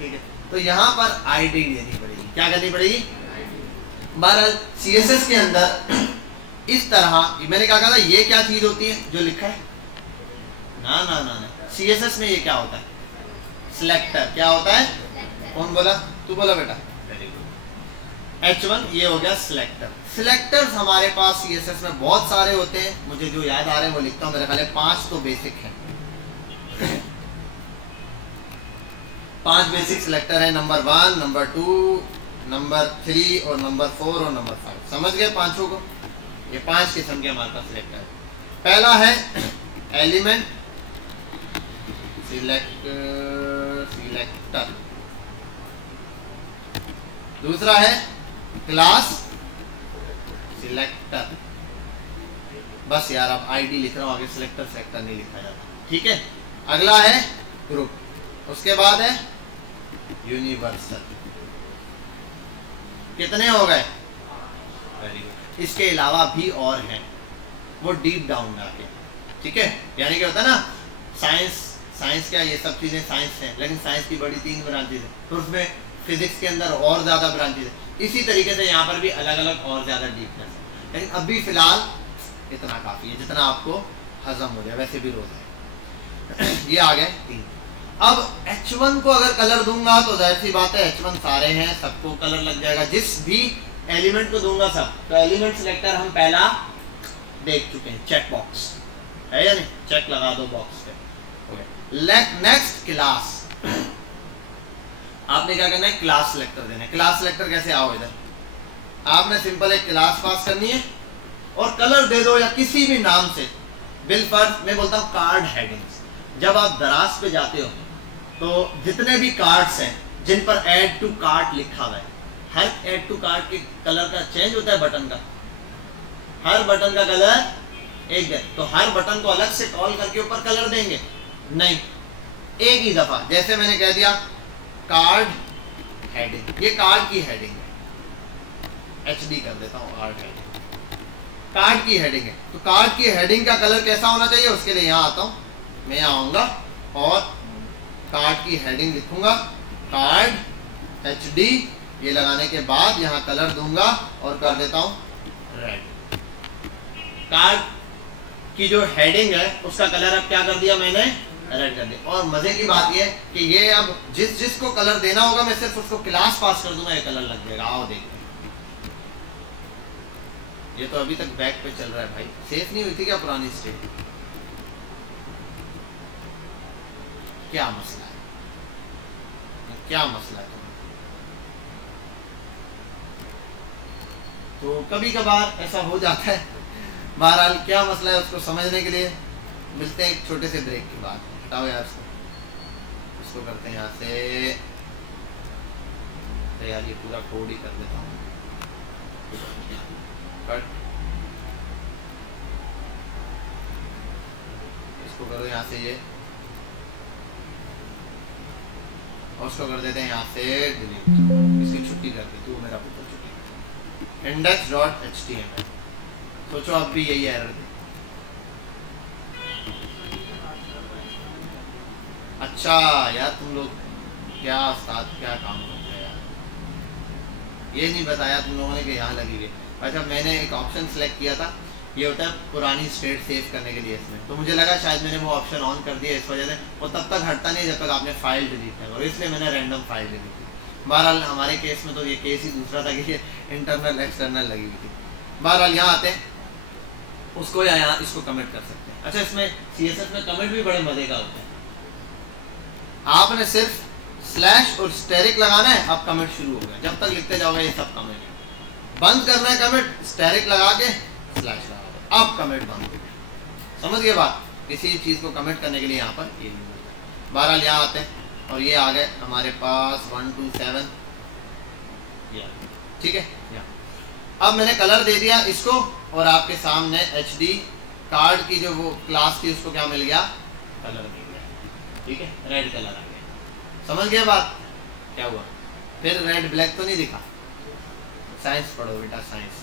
ठीक है, तो यहाँ पर आईडी देनी पड़ेगी। क्या करनी पड़ेगी? बहरहाल CSS के अंदर इस तरह, मैंने क्या कहा था, ये क्या चीज होती है जो लिखा है? ना ना ना ना, CSS में ये क्या होता है? सिलेक्टर। क्या होता है? कौन बोला? तू बोला बेटा, H1 ये हो गया सिलेक्टर। सिलेक्टर्स हमारे पास CSS में बहुत सारे होते हैं, मुझे जो याद आ रहे हैं वो लिखता हूँ, मेरे ख्याल 5 तो बेसिक है। 5 बेसिक सिलेक्टर है, नंबर 1, नंबर 2, नंबर 3 और नंबर 4 और नंबर 5। समझ गए पांचों को? ये 5 किस्म के हमारे पास सिलेक्टर है। पहला है एलिमेंट सिलेक्टर, दूसरा है क्लास सिलेक्टर। बस यार अब आईडी लिख रहा हूं, आगे सिलेक्टर सेक्टर नहीं लिखा जाता, ठीक है। अगला है ग्रुप, उसके बाद है यूनिवर्सल। कितने हो गए? Very good. इसके अलावा भी और हैं, वो डीप डाउन जाके, ठीक है, यानी क्या होता है ना, साइंस क्या, ये सब चीजें साइंस हैं, लेकिन साइंस की बड़ी 3 ब्रांचेज है, तो उसमें फिजिक्स के अंदर और ज्यादा ब्रांचेज है। इसी तरीके से यहाँ पर भी अलग अलग और ज्यादा डीपनेस है, लेकिन अभी फिलहाल इतना काफी है जितना आपको हजम हो जाए, वैसे भी रोज है। ये आ गए 3। अब H1 को अगर कलर दूंगा तो जाहिर सी बात है H1 सारे हैं, सबको कलर लग जाएगा, जिस भी एलिमेंट को दूंगा सब। तो एलिमेंट सिलेक्टर हम पहला देख चुके हैं, चेक बॉक्स है या नहीं, चेक लगा दो बॉक्स पे। नेक्स्ट क्लास, आपने क्या करना है, क्लास सिलेक्टर देना है। क्लास सिलेक्टर कैसे? आओ इधर, आपने सिंपल एक क्लास पास करनी है और कलर दे दो या किसी भी नाम से। बिल पर मैं बोलता हूँ कार्ड हेडिंग्स, जब आप दराज पे जाते हो तो जितने भी कार्ड्स हैं जिन पर ऐड टू कार्ट लिखा हुआ है, हर ऐड टू कार्ट के कलर का चेंज होता है, बटन का, हर बटन का कलर एक है, तो हर बटन को अलग से कॉल करके ऊपर कलर देंगे? नहीं, एक ही दफा। जैसे मैंने कह दिया कार्ड हेडिंग, ये कार्ड की हेडिंग है, HD कर देता हूँ, कार्ड हेडिंग, कार्ड की हेडिंग है। तो कार्ड की हेडिंग का कलर कैसा होना चाहिए, उसके लिए यहाँ आता हूँ, मैं यहाँ आऊँगा और कार्ड की हेडिंग लिखूंगा, कार्ड HD, ये लगाने के बाद यहाँ कलर दूंगा और कर देता हूँ रेड। कार्ड की जो हेडिंग है उसका कलर अब क्या कर दिया मैंने, रेड कर दिया। और मजे की बात ये कि ये अब जिसको कलर देना होगा मैं सिर्फ उसको क्लास पास कर दूंगा, ये कलर लग जाएगा। आओ देखते हैं, ये तो अभी तक बैक पे चल रहा है भाई, सेफ नहीं हुई थी क्या पुरानी स्टेट? क्या मसला है, क्या मसला है? तो कभी कभार ऐसा हो जाता है, बहरहाल क्या मसला है उसको समझने के लिए मिलते हैं एक छोटे से ब्रेक के बाद। हटाओ यार इसको करते हैं यहाँ से। तो यार ये पूरा कोड ही कर देता हूँ। कट, इसको करो यहाँ से ये, और उसको कर देते हैं यहाँ से डिलीट। इसकी छुट्टी कर दे, तू मेरा पुत्र छुट्टी। index.html, सोचो अब भी यही एरर दे। अच्छा यार तुम लोग क्या उस्ताद क्या काम करते हैं यार, ये नहीं बताया तुम लोगों ने कि यहाँ लगी हुई। अच्छा मैंने एक ऑप्शन सेलेक्ट किया था, ये होता है पुरानी स्टेट सेव करने के लिए इसमें, तो मुझे लगा शायद मैंने वो ऑप्शन ऑन कर दिया, इस वजह से वो तब तक हटता नहीं जब तक आपने फाइल डिलीट नहीं, और इसलिए मैंने रैंडम फाइल डिलीट की। बहरहाल हमारे केस में तो ये केस ही दूसरा था कि ये इंटरनल एक्सटर्नल लगी हुई थी। बहरहाल यहाँ आते हैं, उसको या यहाँ इसको कमेंट कर सकते हैं। अच्छा इसमें CSS में कमेंट भी बड़े मजे का होता है। आपने सिर्फ स्लैश और स्टेरिक लगाना है, अब कमेंट शुरू हो गया, जब तक लिखते जाओगे ये सब कमेंट है। बंद करना है कमेंट, स्टेरिक लगा के स्लैश लगा दो, अब कमेंट बंद हो गया। समझ गए बात? किसी चीज को कमेंट करने के लिए यहाँ पर ये नहीं होता। बहरहाल यहाँ आते हैं और ये आ गए हमारे पास 1 2 7, ठीक है। अब मैंने कलर दे दिया इसको, और आपके सामने HD कार्ड की जो वो क्लास थी उसको क्या मिल गया, कलर मिल गया, ठीक है, रेड कलर आ गया। समझ गए बात क्या हुआ? फिर रेड ब्लैक तो नहीं दिखा। साइंस पढ़ो बेटा, साइंस।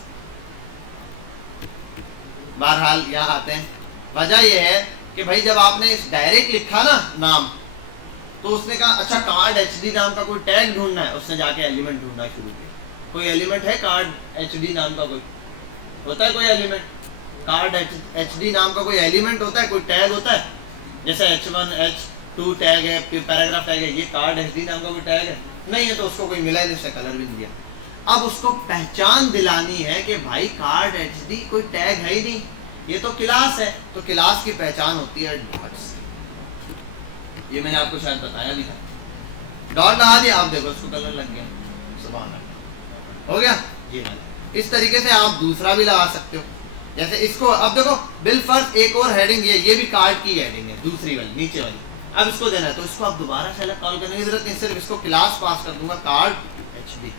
बहरहाल यहाँ आते हैं, वजह यह है कि भाई जब आपने इस डायरेक्ट लिखा ना नाम, तो उसने कहा अच्छा कार्ड HD नाम का कोई टैग ढूंढना है, उसने जाके एलिमेंट ढूंढना शुरू किया। कोई एलिमेंट है कार्ड HD नाम का, कोई होता है कोई एलिमेंट? कार्ड HD नाम का कोई एलिमेंट होता है, कोई टैग होता है? जैसे H1 H2 टैग है, फिर पैराग्राफ टैग है, ये कार्ड HD नाम का कोई टैग है? नहीं है, तो उसको कोई मिला ही नहीं, उसने कलर भी नहीं दिया। अब उसको पहचान दिलानी है कि भाई कार्ड HD कोई टैग है ही नहीं, ये तो क्लास है, तो क्लास की पहचान होती है डॉट्स। ये मैंने आपको शायद बताया भी था। डॉट लगा दिया, आप देखो उसको कलर लग गया, सुभान अल्लाह, हो गया ये वाला। इस तरीके से आप दूसरा भी लगा सकते हो, जैसे इसको अब देखो बिल फर्स्ट एक और हेडिंग, ये भी कार्ड की हेडिंग है, दूसरी वाली नीचे वाली। अब इसको देना है तो इसको आप दोबारा सेलेक्ट कॉल करने की जरूरत नहीं, सिर्फ इसको क्लास पास कर दूंगा कार्ड HD,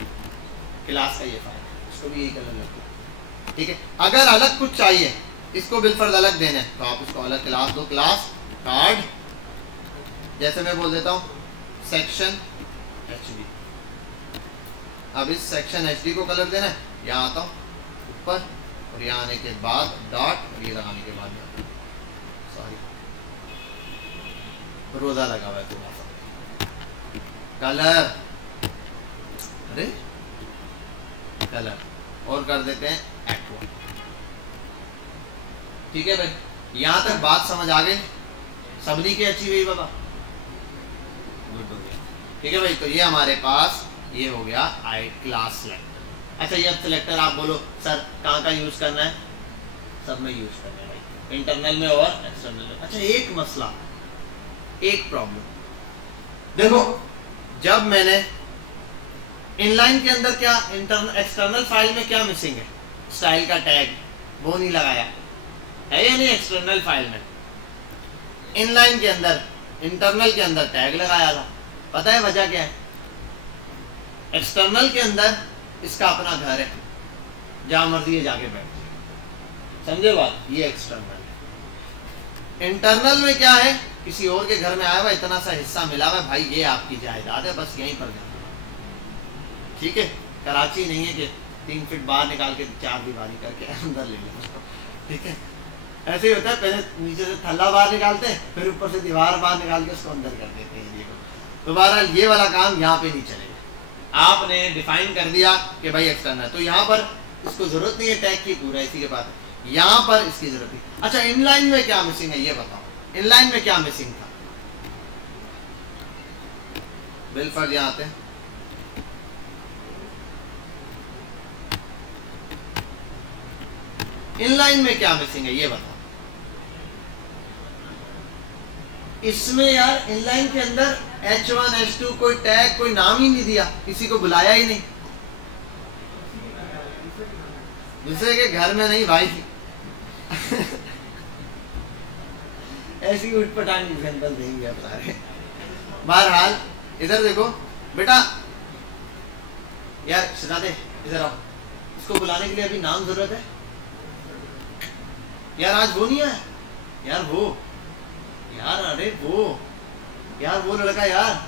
क्लास का ये फाइल, इसको भी यही कलर लग गया, ठीक है। अगर अलग कुछ चाहिए, इसको बिल फर्स्ट अलग देना है, तो आप इसको अलग क्लास दो, क्लास कार्ड, जैसे मैं बोल देता हूँ सेक्शन HD। अब इस सेक्शन HD को कलर देना है, यहाँ आता हूँ ऊपर, और यहाँ आने के बाद डॉट, और ये लगाने के बाद सॉरी रोजा लगा हुआ है थोड़ा सा, कलर, अरे कलर, और कर देते हैं एक्वा, ठीक है भाई। यहाँ तक बात समझ आ गई सबनी की? अच्छी हुई बाबा, गुड हो गया, ठीक है भाई। तो ये हमारे पास ये हो गया आई क्लास सेलेक्टर। अच्छा ये अब सिलेक्टर आप बोलो सर कहाँ का यूज करना है? सब में यूज करना है भाई, इंटरनल में और एक्सटर्नल में। अच्छा एक मसला, एक प्रॉब्लम देखो, जब मैंने इनलाइन के अंदर क्या इंटरनल एक्सटर्नल फाइल में क्या मिसिंग है? स्टाइल का टैग, वो नहीं लगाया है या नहीं एक्सटर्नल फाइल में? इनलाइन के अंदर इंटरनल के अंदर टैग लगाया था, पता है वजह क्या है? एक्सटर्नल के अंदर इसका अपना घर है, जहां मर्जी है जाके बैठ, समझे बात? ये एक्सटर्नल है। इंटरनल में क्या है? किसी और के घर में आया हुआ, इतना सा हिस्सा मिला हुआ भाई, ये आपकी जायदाद है, बस यहीं पर जाना, ठीक है। कराची नहीं है कि 3 फीट बाहर निकाल के 4 दीवारी करके अंदर ले लें, ठीक है। ऐसे ही होता है, पहले नीचे से थल्ला बाहर निकालते हैं, फिर ऊपर से दीवार बाहर निकाल के उसको अंदर कर देते हैं। तो बहरहाल ये वाला काम यहाँ पे नहीं चलेगा। आपने डिफाइन कर दिया कि भाई एक्सटर्नल है, तो यहाँ पर इसको जरूरत नहीं है टैग की, पूरा इसी के बाद यहाँ पर इसकी जरूरत है। अच्छा इनलाइन में क्या मिसिंग है ये बताओ, इनलाइन में क्या मिसिंग था? बिल फर्ज यहाँ आते हैं, इनलाइन में क्या मिसिंग है ये बताओ। इसमें यार इनलाइन के अंदर H1 H2 कोई टैग, कोई नाम ही नहीं दिया, किसी को बुलाया ही नहीं, दूसरे के घर में नहीं भाई, ऐसी उठपटांग एग्जाम्पल देंगे आप सारे। बहरहाल इधर देखो बेटा, यार शहजादे इधर आओ, इसको बुलाने के लिए अभी नाम जरूरत है यार, आज वो नहीं है यार, वो यार, अरे वो लड़का यार,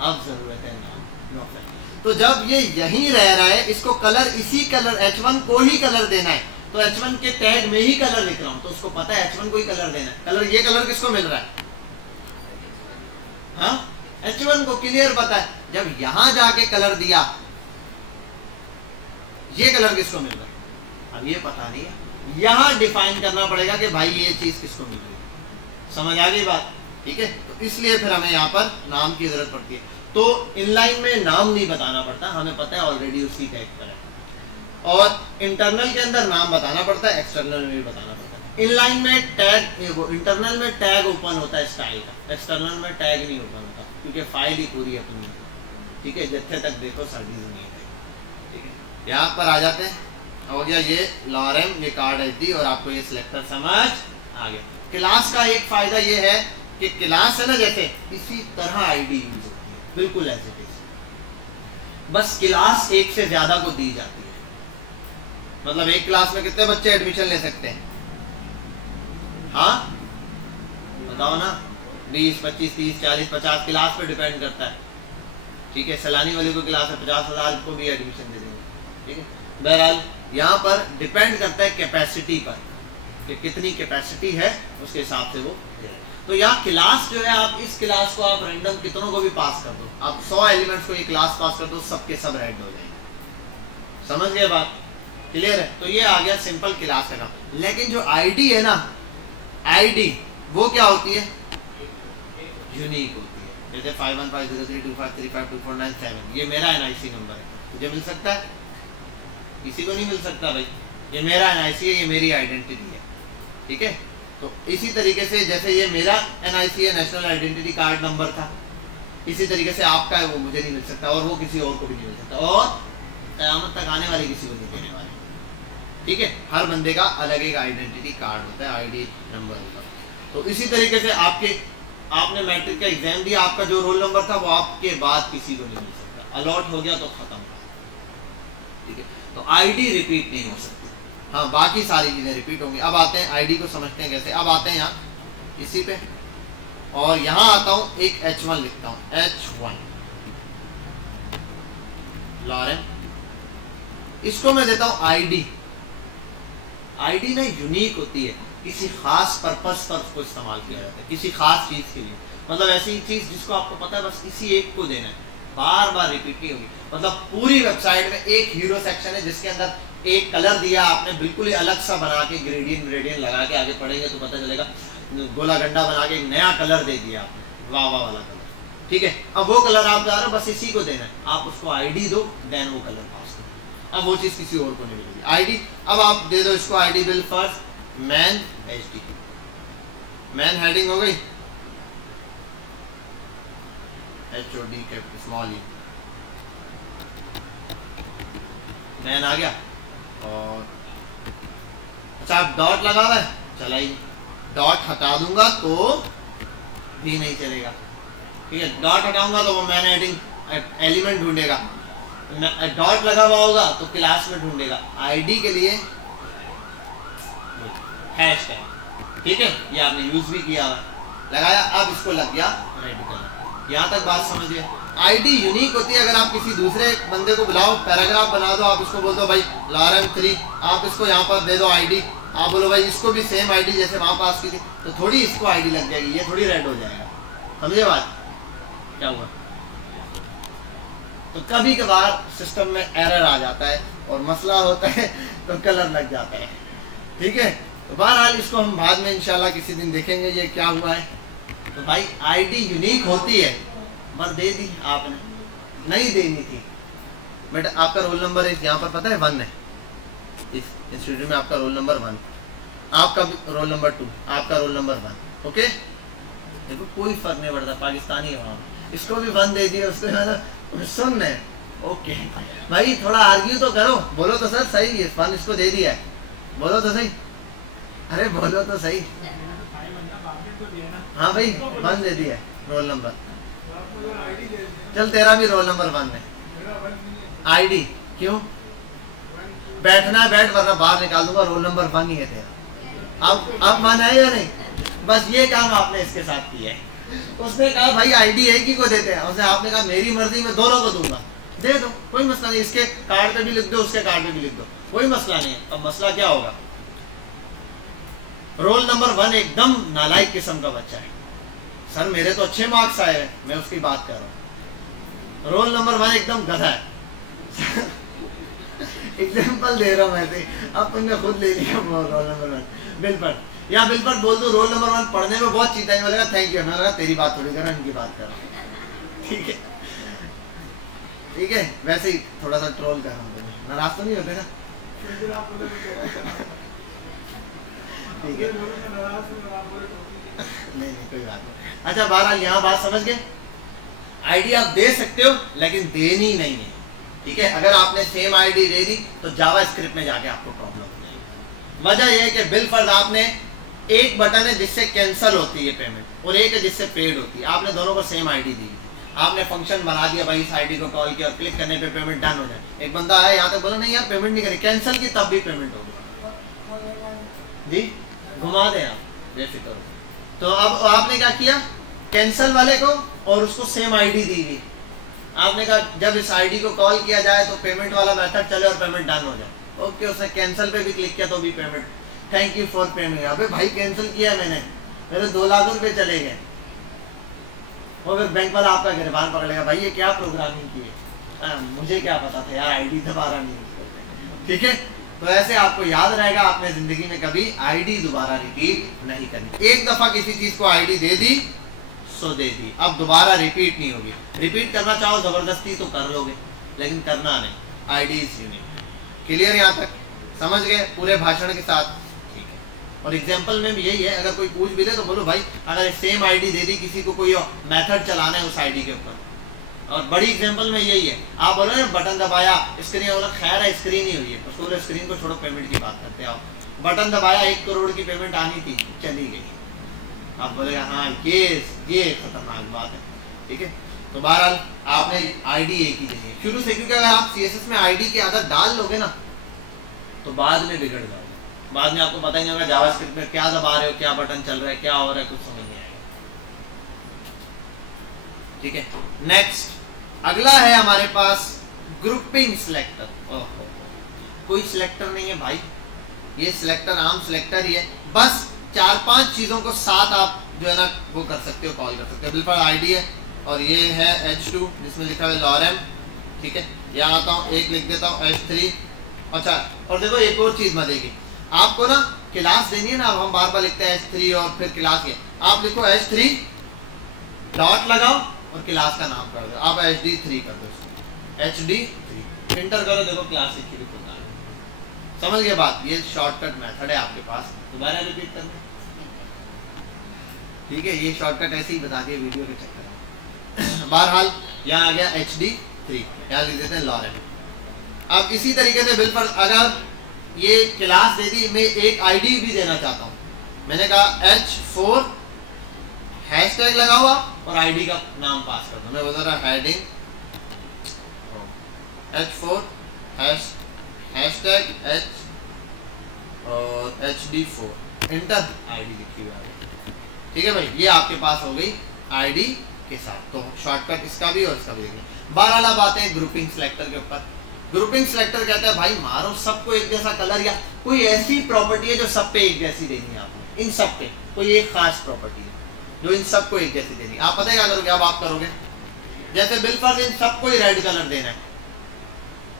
अब जरूरत है नाम। No friend. तो जब ये यहीं रह रहा है, इसको कलर, इसी कलर H1 को ही कलर देना है, तो H1 के टैग में ही कलर लिख रहा हूं, तो उसको पता है H1 को ही कलर देना है। कलर, ये कलर किसको मिल रहा है? हाँ, H1 को क्लियर पता है। जब यहां जाके कलर दिया, ये कलर किसको मिल रहा है? अब ये पता नहीं है, यहां डिफाइन करना पड़ेगा कि भाई ये चीज किसको मिल रही है। समझ आ गई बात? ठीक है, तो इसलिए फिर हमें यहाँ पर नाम की जरूरत पड़ती है। तो इनलाइन में नाम नहीं बताना पड़ता, हमें पता है ऑलरेडी उसी टैग पर है। और इंटरनल के अंदर नाम बताना पड़ता है, एक्सटर्नल में भी बताना पड़ता है। इनलाइन में टैग, इंटरनल में टैग ओपन होता है स्टाइल का, एक्सटर्नल में टैग नहीं ओपन होता, क्योंकि फाइल ही पूरी अपनी है। ठीक है, जितने तक देखो सर्विस नहीं है। ठीक है, यहाँ पर आ जाते हैं। हो गया ये लॉरेम, ये कार्ड ID, और आपको ये सिलेक्टर समझ आ गया। क्लास का एक फायदा ये है कि क्लास है ना, जैसे इसी तरह ID यूज होती है, बिल्कुल ऐसे कैसे, बस क्लास एक से ज्यादा को दी जाती है। मतलब एक क्लास में कितने बच्चे एडमिशन ले सकते हैं? हाँ बताओ ना, 20, 25, 30, 40, 50, क्लास पे डिपेंड करता है। ठीक है, सलानी वाले को क्लास है 50,000 को भी एडमिशन दे देंगे। ठीक है, बहरहाल यहाँ पर डिपेंड करता है कैपेसिटी पर, कि कितनी कैपेसिटी है उसके हिसाब से वो। तो यहाँ क्लास जो है, आप इस क्लास को आप रैंडम कितनों को भी पास कर दो, आप 100 एलिमेंट्स को ये क्लास पास कर दो, सबके सब रेड हो जाएंगे। समझ गए बात? क्लियर है? तो ये आ गया सिंपल क्लास का काम। लेकिन जो ID है ना, ID वो क्या होती है? यूनिक होती है। जैसे 515032535249 ये मेरा NIC नंबर है, मुझे मिल सकता है, किसी को नहीं मिल सकता भाई। ये मेरा NIC है, ये मेरी आइडेंटिटी है। ठीक है, तो इसी तरीके से जैसे ये मेरा NIC है, नेशनल आइडेंटिटी कार्ड नंबर था, इसी तरीके से आपका है, वो मुझे नहीं मिल सकता, और वो किसी और को भी नहीं मिल सकता, और क़यामत तक आने वाले किसी को नहीं देने वाले। ठीक है, हर बंदे का अलग एक आइडेंटिटी कार्ड होता है, ID नंबर होता है। तो इसी तरीके से आपने मैट्रिक का एग्जाम दिया, आपका जो रोल नंबर था वो आपके बाद किसी को नहीं मिल सकता, अलॉट हो गया तो खत्म। ठीक है, तो ID रिपीट नहीं हो सकती। हाँ, बाकी सारी चीजें रिपीट होंगी। अब आते हैं ID को समझते हैं कैसे। अब आते हैं यहाँ इसी पे, और यहाँ आता हूँ, एक H1 लिखता हूँ, H1 लॉरेम, इसको मैं देता हूँ ID। ID ना यूनिक होती है, किसी खास पर्पस पर उसको इस्तेमाल किया जाता है, किसी खास चीज के लिए। मतलब ऐसी चीज जिसको आपको पता है बस इसी एक को देना है, बार बार रिपीट नहीं होगी। मतलब पूरी वेबसाइट में एक हीरो सेक्शन है जिसके अंदर एक कलर दिया आपने, बिल्कुल ही अलग सा बना के, ग्रेडियंट लगा के, आगे पढ़ेंगे तो पता चलेगा, गोला गंडा बना के एक नया कलर दे दिया आपने, वाह वाह वाला कलर। ठीक है, अब वो कलर आप जा रहे हो, बस इसी को देना है, आप उसको ID दो, देन वो कलर पास करो। अब वो चीज किसी और को नहीं मिलेगी। ID अब आप दे दो इसको ID bill first man HD, man heading हो गई, HOD कैपिटल स्मॉल ई, मैन आ गया। और अच्छा, आप डॉट लगा हुआ है, चला ही, डॉट हटा दूंगा तो भी नहीं चलेगा। ठीक है, डॉट हटाऊंगा तो वो मैन हेडिंग एलिमेंट ढूंढेगा, डॉट लगा हुआ होगा तो क्लास में ढूंढेगा। ID के लिए हैश टैग, ठीक है, ये आपने यूज भी किया हुआ, लगाया, अब इसको लग गया रेड कलर। यहाँ तक बात समझिए। ID यूनिक होती है। अगर आप किसी दूसरे बंदे को बुलाओ, पैराग्राफ बना दो, आप इसको बोल दो भाई लॉरेम 3, आप इसको यहाँ पर दे दो ID, आप बोलो भाई इसको भी सेम ID जैसे वहाँ पास की थी, तो थोड़ी इसको ID लग जाएगी, ये थोड़ी रेड हो जाएगा। समझे बात क्या हुआ? तो कभी कभार सिस्टम में एरर आ जाता है और मसला होता है तो कलर लग जाता है। ठीक है, तो बहरहाल इसको हम बाद में इंशाल्लाह किसी दिन देखेंगे ये क्या हुआ है। तो भाई ID यूनिक होती है, बस दे दी आपने, नहीं देनी थी। बट आपका रोल नंबर है यहाँ पर पता है 1 है, इस इंस्टीट्यूट में आपका रोल नंबर 1, आपका रोल नंबर 2, आपका रोल नंबर 1। ओके, देखो कोई फर्क नहीं पड़ता, पाकिस्तानी है वहाँ, इसको भी 1 दे दिया, उसको मतलब सुन है। ओके भाई, थोड़ा आर्ग्यू तो करो, बोलो तो सर सही है, 1 इसको दे दिया है, बोलो तो सही। अरे बोलो तो सही। हाँ भाई 1 दे दिया रोल नंबर। चल तेरा भी रोल नंबर 1 है। आईडी क्यों? बैठना है बैठ, वरना बाहर निकाल दूंगा। रोल नंबर 1 ही है तेरा। अब 1 है या नहीं? बस ये काम आपने इसके साथ किया है। उसने कहा भाई आईडी एक ही को देते हैं, उसने आपने कहा मेरी मर्जी में दोनों को दूंगा, दे दो कोई मसला नहीं। इसके कार्ड पे भी लिख दो, उसके कार्ड पे भी लिख दो, कोई मसला नहीं है। अब मसला क्या होगा? रोल नंबर 1 एकदम नालायक किस्म का बच्चा है। सर मेरे तो अच्छे मार्क्स आए हैं, मैं उसकी बात कर रहा हूँ। रोल नंबर 1 एकदम गधा है। एग्जाम्पल दे रहा हूँ ऐसे, अब तुमने खुद ले लिया रोल नंबर 1। बिल पर या बिल पर बोल दो रोल नंबर 1 पढ़ने में बहुत चीता है, बोलेगा थैंक यू। मैं लगा तेरी बात थोड़ी कर रहा, इनकी बात कर रहा हूँ। ठीक है ठीक है, वैसे ही थोड़ा सा ट्रोल कर रहा हूँ, नाराज तो नहीं होते ना? ठीक है नहीं कोई बात नहीं। अच्छा बहरहाल यहाँ बात समझ गए। आईडी आप दे सकते हो लेकिन देनी नहीं है, ठीक है? अगर आपने सेम आईडी दे दी तो जावा स्क्रिप्ट में जाके आपको प्रॉब्लम हो जाएगी। वजह यह है कि बिल फर्ज आपने एक बटन है जिससे कैंसिल होती है पेमेंट और एक है जिससे पेड होती है। आपने दोनों को सेम आईडी दी, आपने फंक्शन बना दिया भाई, इस आईडी को कॉल किया और क्लिक करने पे पेमेंट डन हो जाए। एक बंदा आया यहाँ तक बोला नहीं यार पेमेंट नहीं करी, कैंसिल की तब भी पेमेंट होगी जी, घुमा दें आप बेफिक्र हो। तो अब आपने क्या किया, कैंसिल वाले को और उसको सेम आईडी दी गई। आपने कहा जब इस आईडी को कॉल किया जाए तो पेमेंट वाला मेथड चले और पेमेंट डन हो जाए। ओके, उसने कैंसिल पे भी क्लिक किया तो भी payment, thank you for payment. अबे भाई कैंसिल किया मैंने, मेरे 2 लाख रुपए चले गए। और फिर बैंक वाला आपका गिरबान पकड़ेगा, भाई ये क्या प्रोग्रामिंग की है, मुझे क्या पता था यार आईडी दोबारा नहीं यूज करते। ठीक है, तो ऐसे आपको याद रहेगा, आपने जिंदगी में कभी आईडी दोबारा रिपीट नहीं करनी। एक दफा किसी चीज को आईडी दे दी सो दे दी, अब दोबारा रिपीट नहीं होगी। रिपीट करना चाहो जबरदस्ती तो कर लोगे, लेकिन करना नहीं। ID is unique. क्लियर यहाँ तक? समझ गए पूरे भाषण के साथ? ठीक है। और एग्जाम्पल में भी यही है, अगर कोई पूछ भी ले तो बोलो भाई अगर सेम आईडी दे दी, किसी को कोई मेथड चलाना है उस आईडी के ऊपर, और बड़ी एग्जांपल में यही है। आप बोलो ना बटन दबाया स्क्रीन, बोला खैर है स्क्रीन ही हुई है, उसको स्क्रीन को छोड़ो, पेमेंट की बात करते हैं। आप बटन दबाया 1 करोड़ की पेमेंट आनी थी, चली गई। आप बोलेगा हाँ ये खतरनाक बात है। ठीक है, तो बहरहाल आपने आईडी एक ही देनी है शुरू से, क्योंकि अगर आप सीएसएस में आईडी की आदत डाल लोगे ना तो बाद में बिगड़ जाओगे। बाद में आपको पता ही नहीं होगा जावास्क्रिप्ट में क्या दबा रहे हो, क्या बटन चल रहा है, क्या हो रहा है, कुछ समझ नहीं आएगा। ठीक है, नेक्स्ट अगला है हमारे पास ग्रुपिंग सिलेक्टर। कोई सिलेक्टर नहीं है भाई, ये सिलेक्टर आम सिलेक्टर ही है। बस 4-5 चीजों को साथ आप जो है ना वो कर सकते हो, कॉल कर सकते हो। बिल्कुल आईडी है और ये है H2 जिसमें लिखा है लॉरेम। ठीक है, यहाँ आता हूँ, एक लिख देता हूँ H3। अच्छा, और देखो एक और चीज मजे की, आपको ना क्लास देनी है ना, अब हम बार बार लिखते हैं H3 और फिर क्लास के, आप लिखो H3 डॉट लगाओ और क्लास का नाम कर दो, आप HD3 कर दो, HD3 इंटर करो, देखो क्लास की खुलता है। समझ गए बात? ये शॉर्टकट मेथड है आपके पास, दोबारा रिपीट करना। ठीक है, ये शॉर्टकट ऐसे ही बता दिए वीडियो के चक्कर में। बहरहाल यहाँ आ गया HD3, यहाँ लिख देते हैं लॉरेम। अब इसी तरीके से बिल पर अगर ये क्लास दे दी, मैं एक आईडी भी देना चाहता हूँ, मैंने कहा H4 हैशटैग लगाओ आप और आईडी का नाम पास कर दो। मैं बता रहा हेडिंग H4 हैशटैग H और HD4 इंटर, आईडी लिखी हुई है। ठीक है भाई, ये आपके पास हो गई आईडी के साथ, तो शॉर्टकट इसका भी और इसका भी देखेंगे। बहरहाल बात है ग्रुपिंग सिलेक्टर के ऊपर। ग्रुपिंग सिलेक्टर कहता है भाई मारो सबको एक जैसा कलर, या कोई ऐसी प्रॉपर्टी है जो सब पे एक जैसी देनी है आपको, इन सब पे कोई एक खास प्रॉपर्टी है जो इन सबको एक जैसी देनी है। आप पता है क्या करोगे? अब आप करोगे जैसे बिल पर इन सबको ही रेड कलर देना है,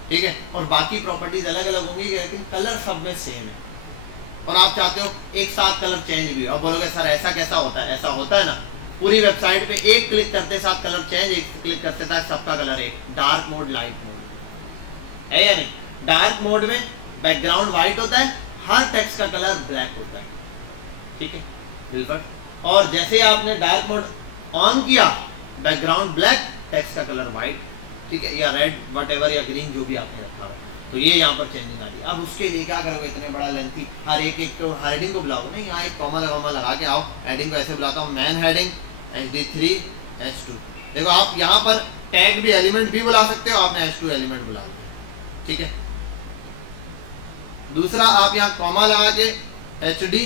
ठीक है, और बाकी प्रॉपर्टीज अलग अलग होंगी लेकिन कलर सब में सेम है, और आप चाहते हो एक साथ कलर चेंज भी। और बोलोगे सर ऐसा कैसा होता है? ऐसा होता है ना, पूरी वेबसाइट पे एक क्लिक करते साथ कलर चेंज, एक क्लिक करते साथ सबका कलर एक, डार्क मोड लाइट मोड है या नहीं? डार्क मोड में बैकग्राउंड व्हाइट होता है, हर टेक्स्ट का कलर ब्लैक होता है। ठीक है बिल्कुल, और जैसे आपने डार्क मोड ऑन किया बैकग्राउंड ब्लैक, टेक्स्ट का कलर व्हाइट, ठीक है, या रेड वट एवर या ग्रीन जो भी आपने रखा हो। तो ये यहाँ पर चेंजिंग आ रही है। अब उसके लिए क्या करोगे, इतने बड़ा लेंथी हर एक को हेडिंग को बुलाओगे नहीं, यहाँ एक कॉमा लगा के आओ, हेडिंग को ऐसे बुलाता हूँ मैन हेडिंग HD3 H2। देखो आप यहाँ पर टैग भी एलिमेंट भी बुला सकते हो, आपने H2 एलिमेंट बुला दिया, ठीक है। दूसरा आप यहाँ कॉमा लगा के HD,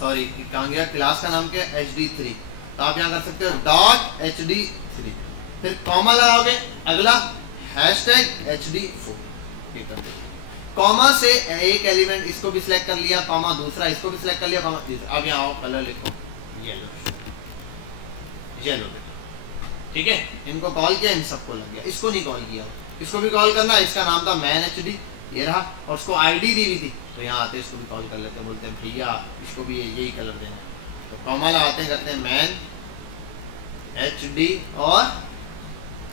सॉरी कहाँ गया, क्लास का नाम क्या है HD3, तो आप यहाँ कर सकते हो डॉट HD3, फिर कॉमा लगाओगे, अगला हैशटैग HD4, ये कर दो। कॉमा से एक एलिमेंट इसको भी सिलेक्ट कर लिया, कॉमा दूसरा इसको भी सिलेक्ट कर लिया, कॉमा तीसरा। अब यहाँ आओ, कलर लिखो येलो, येलो, ठीक है। इनको कॉल किया, इन सबको लग गया, इसको नहीं कॉल किया, इसको भी कॉल करना, इसका नाम था मैन HD, ये रहा, और उसको ID दी हुई थी, तो यहाँ आते इसको भी कॉल कर लेते हैं, बोलते हैं भैया इसको भी यही कलर देना है, तो कॉमा लगाते हैं, करते हैं मैन HD और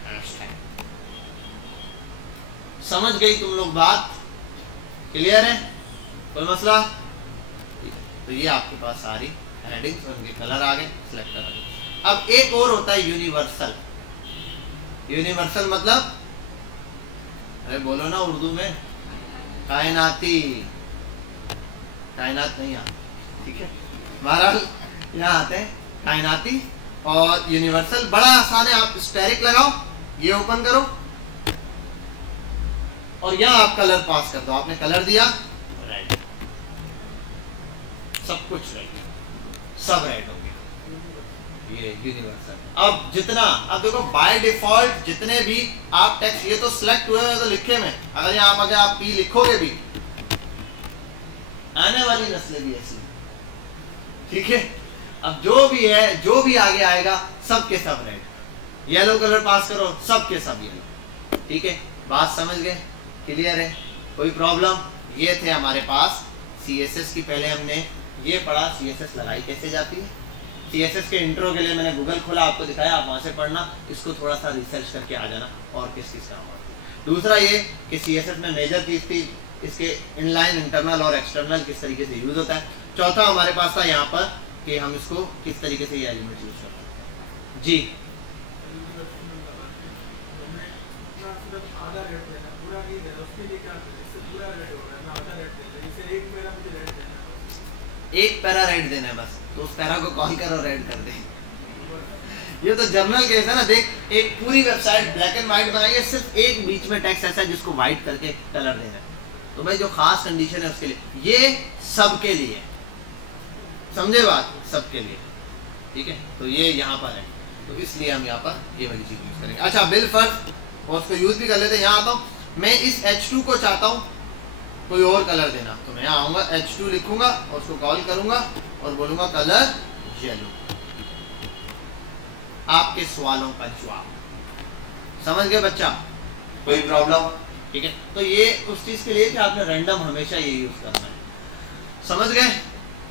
हैशटैग। समझ गई तुम लोग बात, क्लियर है, कोई मसला? तो ये आपके पास सारी हेडिंग्स, उनके कलर आ गए, सिलेक्ट कर गए। अब एक और होता है यूनिवर्सल। यूनिवर्सल मतलब, अरे बोलो ना उर्दू में, कायनाती, कायनात नहीं आती, ठीक है। बहरहाल यहाँ आते हैं कायनाती और यूनिवर्सल, बड़ा आसान है। आप स्टेरिक लगाओ, ये ओपन करो और यहाँ आप कलर पास कर दो, आपने कलर दिया रेड, सब कुछ रेड, सब रेड हो गया, ये यूनिवर्सल। अब जितना, अब देखो बाय डिफॉल्ट जितने भी आप टेक्स्ट, ये तो सिलेक्ट हुए हैं तो लिखे में, अगर यहाँ अगर आप पी लिखोगे भी, आने वाली नस्लें भी ऐसी, ठीक है। अब जो भी है, जो भी आगे आएगा, सब के सब रेड, येलो कलर पास करो, सब के सब येलो, ठीक है। बात समझ गए, क्लियर है, कोई प्रॉब्लम? ये थे हमारे पास CSS की, पहले हमने ये पढ़ा CSS लगाई कैसे जाती है। CSS के इंट्रो के लिए मैंने गूगल खोला, आपको दिखाया, आप वहां से पढ़ना, इसको थोड़ा सा रिसर्च करके आ जाना, और किस किस काम आती है। दूसरा ये कि CSS में मेजर चीज थी इसके इनलाइन, इंटरनल और एक्सटर्नल किस तरीके से यूज होता है। चौथा हमारे पास था यहाँ पर कि हम इसको किस तरीके से ये एलिमेंट यूज करते हैं। जी एक पैरा रेड देना है बस, तो उस पैरा को कॉल करो, रेड कर दे। ये तो जर्नल केस है ना। देख, एक पूरी वेबसाइट ब्लैक एंड व्हाइट बनाई है, सिर्फ एक बीच में टेक्स्ट ऐसा है जिसको व्हाइट करके कलर देना है, तो भाई जो खास कंडीशन है उसके लिए, ये सबके लिए, समझे बात, सबके लिए, ठीक है। तो ये यहाँ पर है, तो इसलिए हम यहाँ पर ये वाली चीज यूज करेंगे। अच्छा, बिल फर्स्ट, और उसको यूज भी कर लेते हैं। यहाँ आता हूँ मैं, इस H2 को चाहता हूँ कोई और कलर देना, तो मैं यहाँ आऊंगा, H2 लिखूंगा और उसको कॉल करूंगा और बोलूंगा कलर येलो। आपके सवालों का जवाब, समझ गए बच्चा, कोई प्रॉब्लम? ठीक है, तो ये उस चीज के लिए कि आपने रैंडम हमेशा ये यूज करना है, समझ गए?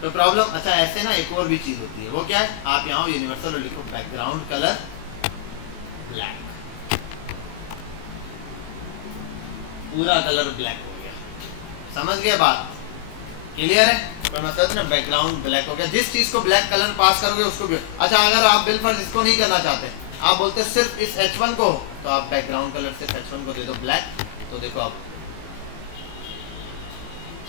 तो प्रॉब्लम, अच्छा ऐसे ना एक और भी चीज होती है, वो क्या है, आप यहाँ यूनिवर्सल और लिखो बैकग्राउंड कलर ब्लैक, पूरा कलर ब्लैक हो गया, समझ गए बात, क्लियर है? पर मतलब ना बैकग्राउंड ब्लैक हो गया, जिस चीज को ब्लैक कलर पास करोगे उसको भी। अच्छा, अगर आप बिलफर्ज इसको नहीं करना चाहते, आप बोलते सिर्फ इस H1 को, तो आप बैकग्राउंड कलर सिर्फ H1 को दे दो ब्लैक, तो देखो आप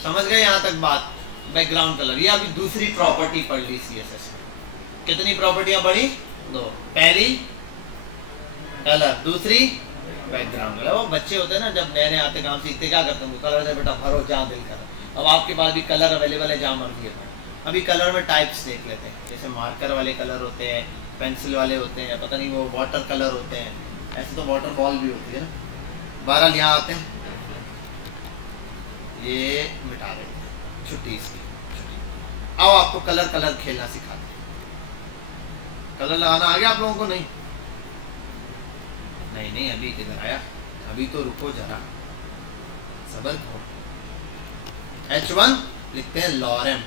समझ गए यहाँ तक बात। बैकग्राउंड कलर, ये अभी दूसरी प्रॉपर्टी पढ़ ली CSS में। कितनी प्रॉपर्टियां पढ़ी? दो, पहली कलर, दूसरी बैकग्राउंड कलर। वो बच्चे होते हैं ना, जब नए नए आते काम सीखते, क्या करते हैं, कलर से बेटा भरो जहाँ दिल कर। अब आपके पास भी कलर अवेलेबल है जहाँ मर्जी है। अभी कलर में टाइप्स देख लेते हैं, जैसे मार्कर वाले कलर होते हैं, पेंसिल वाले होते हैं, पता नहीं वो वाटर कलर होते हैं, ऐसे तो वाटर बॉल भी होती है ना। बहरहाल यहाँ आते हैं, ये मिटा देते हैं, छुट्टी इसकी। आओ आपको कलर कलर खेलना सिखाते हैं। कलर लगाना आ गया आप लोगों को? नहीं नहीं नहीं, अभी किधर आया, अभी तो रुको जरा, सबर करो। H1 लिखते हैं लॉरेम।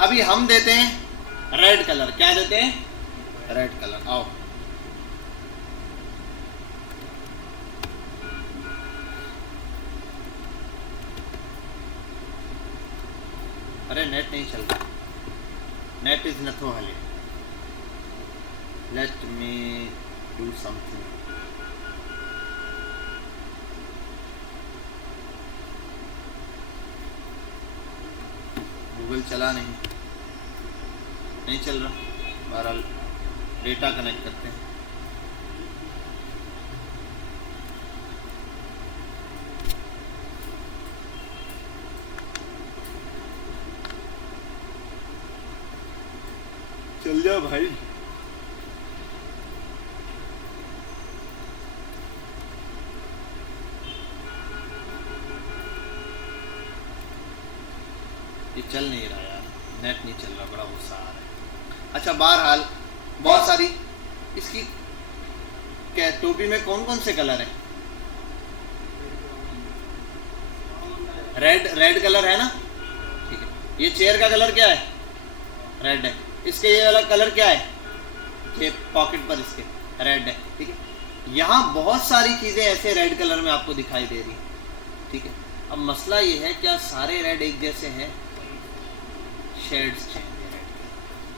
अभी हम देते हैं रेड कलर, क्या देते हैं? Red colour. आओ अरे नेट नहीं चल रहा, नेट इज नथो हले। Let me do something. Google चला नहीं चल रहा। बहरहाल डेटा कनेक्ट करते हैं। चल जा भाई। ये चल नहीं रहा यार, नेट नहीं चल रहा, बड़ा गुस्सा आ रहा है। अच्छा बहरहाल बहुत सारी इसकी क्या टोपी में कौन कौन से कलर हैं? रेड कलर है ना, ठीक है। ये चेयर का कलर क्या है? रेड है। इसके ये वाला कलर क्या है? ये पॉकेट पर इसके रेड है, ठीक है। यहाँ बहुत सारी चीजें ऐसे रेड कलर में आपको दिखाई दे रही, ठीक है। अब मसला ये है, क्या सारे रेड एक जैसे हैं? शेड्स चेंज है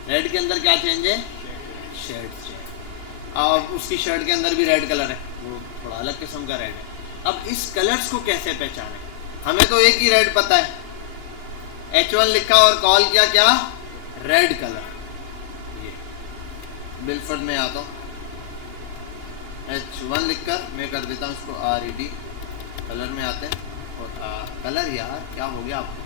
रेड के अंदर। क्या चेंज है? Shades change. और उसकी शर्ट के अंदर भी रेड कलर है, वो थोड़ा अलग किस्म का रेड है। अब इस कलर्स को कैसे पहचाने? हमें तो एक ही रेड पता है, H1 लिखा और कॉल किया क्या? Red colour. ये बिलफर्ड में आता हूँ, H1 लिखकर मैं कर देता हूँ इसको RED। कलर में आते हैं और कलर यार क्या हो गया आपको?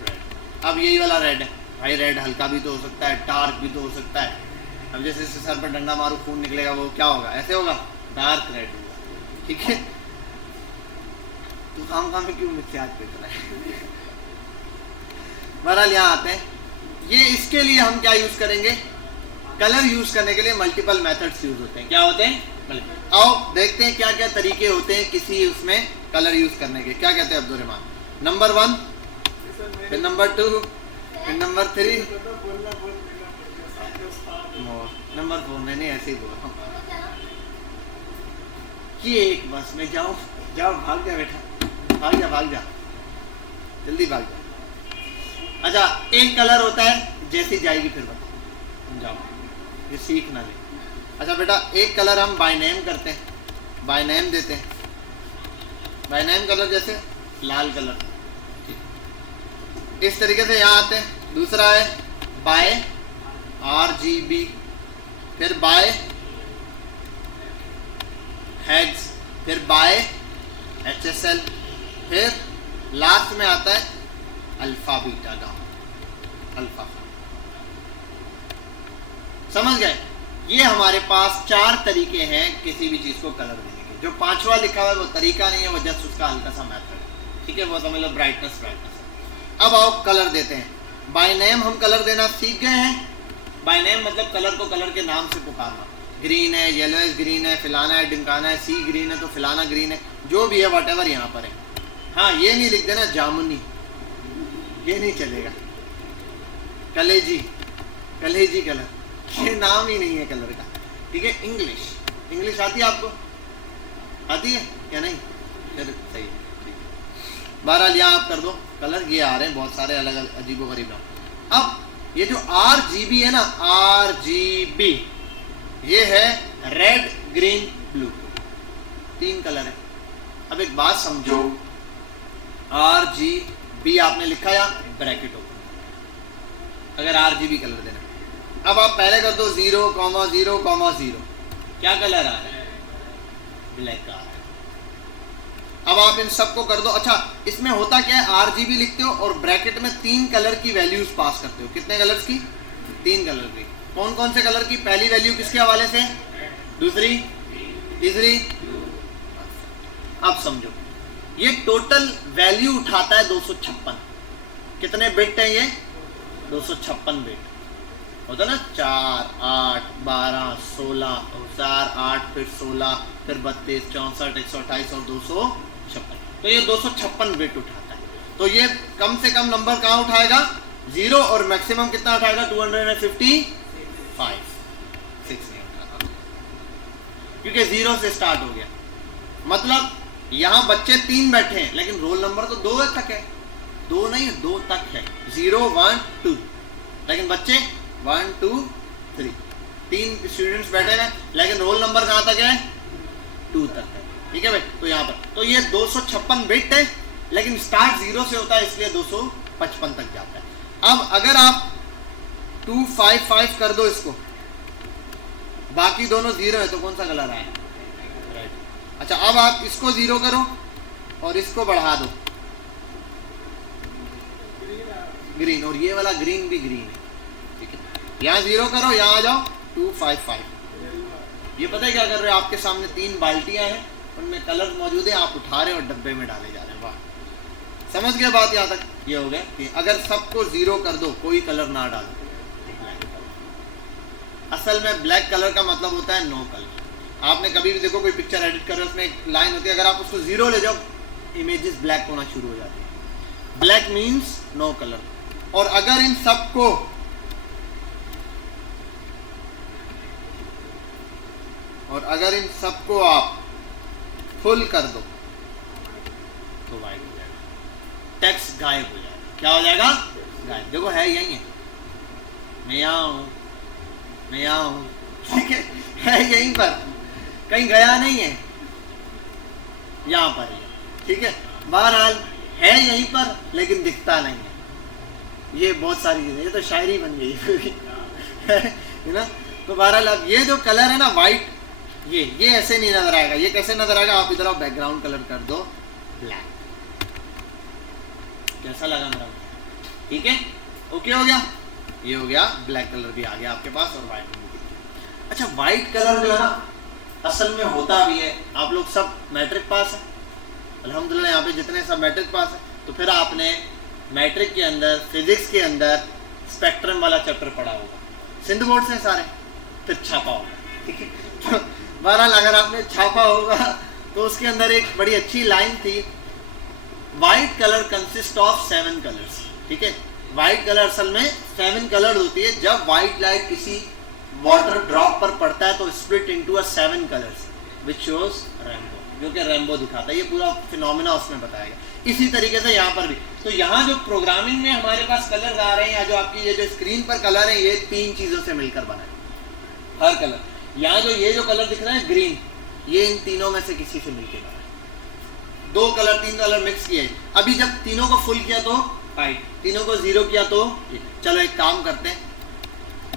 रेड। अब यही वाला रेड है भाई। रेड हल्का भी तो हो सकता है, डार्क भी तो हो सकता है। अब जैसे इससे सर पर डंडा मारो खून निकलेगा, वो क्या होगा? ऐसे होगा, डार्क रेड होगा, ठीक है। तो काम में क्यों मिथ्याज पे चला है? बहरहाल यहाँ आते हैं, ये इसके लिए हम क्या यूज करेंगे? कलर यूज करने के लिए मल्टीपल मेथड्स यूज होते हैं। क्या होते हैं? आओ देखते हैं क्या क्या तरीके होते हैं किसी उसमें कलर यूज करने के। क्या कहते हैं अब्दुल रहमान? नंबर 1, फिर नंबर 2, फिर नंबर 3, नंबर 4। मैंने ऐसे ही बोला कि एक बस में जाओ भाग जा बेटा, भाग जा जल्दी भाग जा। अच्छा एक कलर होता है, जैसी जाएगी फिर बताओ, जाओ ये सीख ना ले। अच्छा बेटा एक कलर हम बाय नेम करते हैं, बाय नेम देते हैं। बाय नेम कलर जैसे लाल कलर, इस तरीके से यहाँ आते हैं। दूसरा है बाय RGB, फिर बाय हेड्स, फिर बाय HSL, फिर लास्ट में आता है अल्फा बीटा गामा अल्फा। समझ गए? ये हमारे पास 4 तरीके हैं किसी भी चीज को कलर देने के। जो 5वां लिखा हुआ है वो तरीका नहीं है, वो जस्ट उसका हल्का सा मेथड है, ठीक है। वो समझ लो ब्राइटनेस। अब आओ कलर देते हैं। बाय नेम हम कलर देना सीख गए हैं। बाय नेम मतलब कलर को कलर के नाम से पुकारना। ग्रीन है, येलोइश ग्रीन है, फिलाना है, डिमकाना है, सी ग्रीन है तो फिलाना ग्रीन है, जो भी है व्हाटएवर यहाँ पर है। हाँ ये नहीं लिख देना जामुनी, ये नहीं चलेगा। कलेजी कलर, ये नाम ही नहीं है कलर का, ठीक है। इंग्लिश आती है आपको? आती है क्या? नहीं, फिर सही है, ठीक है। बहरहाल यहाँ आप कर दो कलर, ये आ रहे हैं बहुत सारे अलग अलग अजीबोगरीब नाम। अब ये जो RGB है ना, RGB ये है रेड ग्रीन ब्लू, 3 कलर है। अब एक बात समझो, RGB आपने लिखा या ब्रैकेट ओपन अगर RGB कलर देना। अब आप पहले कर दो 0,0,0। क्या कलर आ रहा है? ब्लैक आ रहा है। अब आप इन सबको कर दो। अच्छा इसमें होता क्या है, RGB लिखते हो और ब्रैकेट में 3 कलर की वैल्यूज पास करते हो। कितने कलर्स की? 3 कलर की। कौन कौन से कलर की? पहली वैल्यू किसके हवाले से? दूसरी, तीसरी। अब समझो ये टोटल वैल्यू उठाता है 256। कितने बिट है ये? 256 बिट होता ना। 4, 8, 12, 16, 4, 8, फिर 16, फिर 32, 64, 128 और 256। तो ये 256 बिट उठाता है। तो ये कम से कम नंबर कहाँ उठाएगा? 0। और मैक्सिमम कितना उठाएगा? 255। 6 नहीं उठाता क्योंकि 0 से स्टार्ट हो गया। मतलब यहाँ बच्चे 3 बैठे हैं लेकिन रोल नंबर तो 2 तक है। 2 नहीं, 2 तक है। 0, 1, 2, लेकिन बच्चे 1 2 3, 3 स्टूडेंट्स बैठे हैं, लेकिन रोल नंबर कहाँ तक है? 2 तक है। ठीक है भाई, तो यहाँ पर तो ये 256 बिट है, लेकिन स्टार्ट 0 से होता है, इसलिए 255 तक जाता है। अब अगर आप 255 कर दो इसको, बाकी दोनों 0 है, तो कौन सा कलर आया? रेड। अच्छा, अब आप इसको 0 करो और इसको बढ़ा दो, ग्रीन, और ये वाला ग्रीन भी ग्रीन है। ठीक है, यहाँ 0 करो, यहाँ आ जाओ 255। ये पता है क्या कर रहे हो? आपके सामने 3 बाल्टियां हैं, उनमें कलर मौजूद है, आप उठा रहे हो और डब्बे में डाले जा रहे हैं। वाह, समझ गए बात? यहाँ तक ये हो गया कि अगर सबको 0 कर दो, कोई कलर ना डालो। असल में ब्लैक कलर का मतलब होता है नो कलर। आपने कभी भी देखो कोई पिक्चर एडिट कर रहे हो, उसमें एक लाइन होती है, अगर आप उसको 0 ले जाओ, इमेजेस ब्लैक होना शुरू हो जाती है। Black means no colour. और अगर इन सबको आप फुल कर दो तो वाइट हो जाएगा, टेक्स्ट गायब हो जाएगा। क्या हो जाएगा? गायब। देखो है यही है, मैं यहाँ हूँ, ठीक है यहीं पर, कहीं गया नहीं है, यहाँ पर है। ठीक है, बहरहाल है यहीं पर, लेकिन दिखता नहीं है। ये बहुत सारी चीजें, ये तो शायरी बन गई है ना। तो बहरहाल अब ये जो कलर है ना वाइट, ये ऐसे नहीं नजर आएगा। ये कैसे नजर आएगा? आप इधर बैकग्राउंड कलर कर दो ब्लैक। कैसा लगा मेरा? ठीक है, ओके हो गया। ये हो गया, ब्लैक कलर भी आ गया आपके पास और व्हाइट भी। अच्छा, व्हाइट कलर जो है ना असल में होता भी है, आप लोग सब मैट्रिक पास है अल्हम्दुलिल्लाह, यहाँ पे जितने सब मैट्रिक पास है, तो फिर आपने मैट्रिक के अंदर फिजिक्स के अंदर स्पेक्ट्रम वाला चैप्टर पढ़ा होगा, सिंध बोर्ड से सारे, फिर छापा होगा। ठीक है, तो बहरहाल अगर आपने छापा होगा तो उसके अंदर एक बड़ी अच्छी लाइन थी, white colour consist of 7 colours. ठीक है, व्हाइट कलर असल में 7 कलर होती है। जब व्हाइट लाइट किसी वाटर ड्रॉप पर पड़ता है तो split into a 7 colours which shows rainbow, जो कि रेनबो दिखाता है। ये पूरा फिनोमेना उसमें बताएगा। इसी तरीके से यहाँ पर भी, तो यहाँ जो प्रोग्रामिंग में हमारे पास कलर आ रहे हैं, या जो आपकी ये जो स्क्रीन पर कलर है, ये 3 चीजों से मिलकर बना है हर कलर। यहाँ जो ये जो कलर दिख रहा है ग्रीन, ये इन तीनों में से किसी से मिलकर बना है। 2 कलर 3 कलर मिक्स किए, अभी जब तीनों को फुल किया तो वाइट, तीनों को 0 किया तो चलो एक काम करते हैं,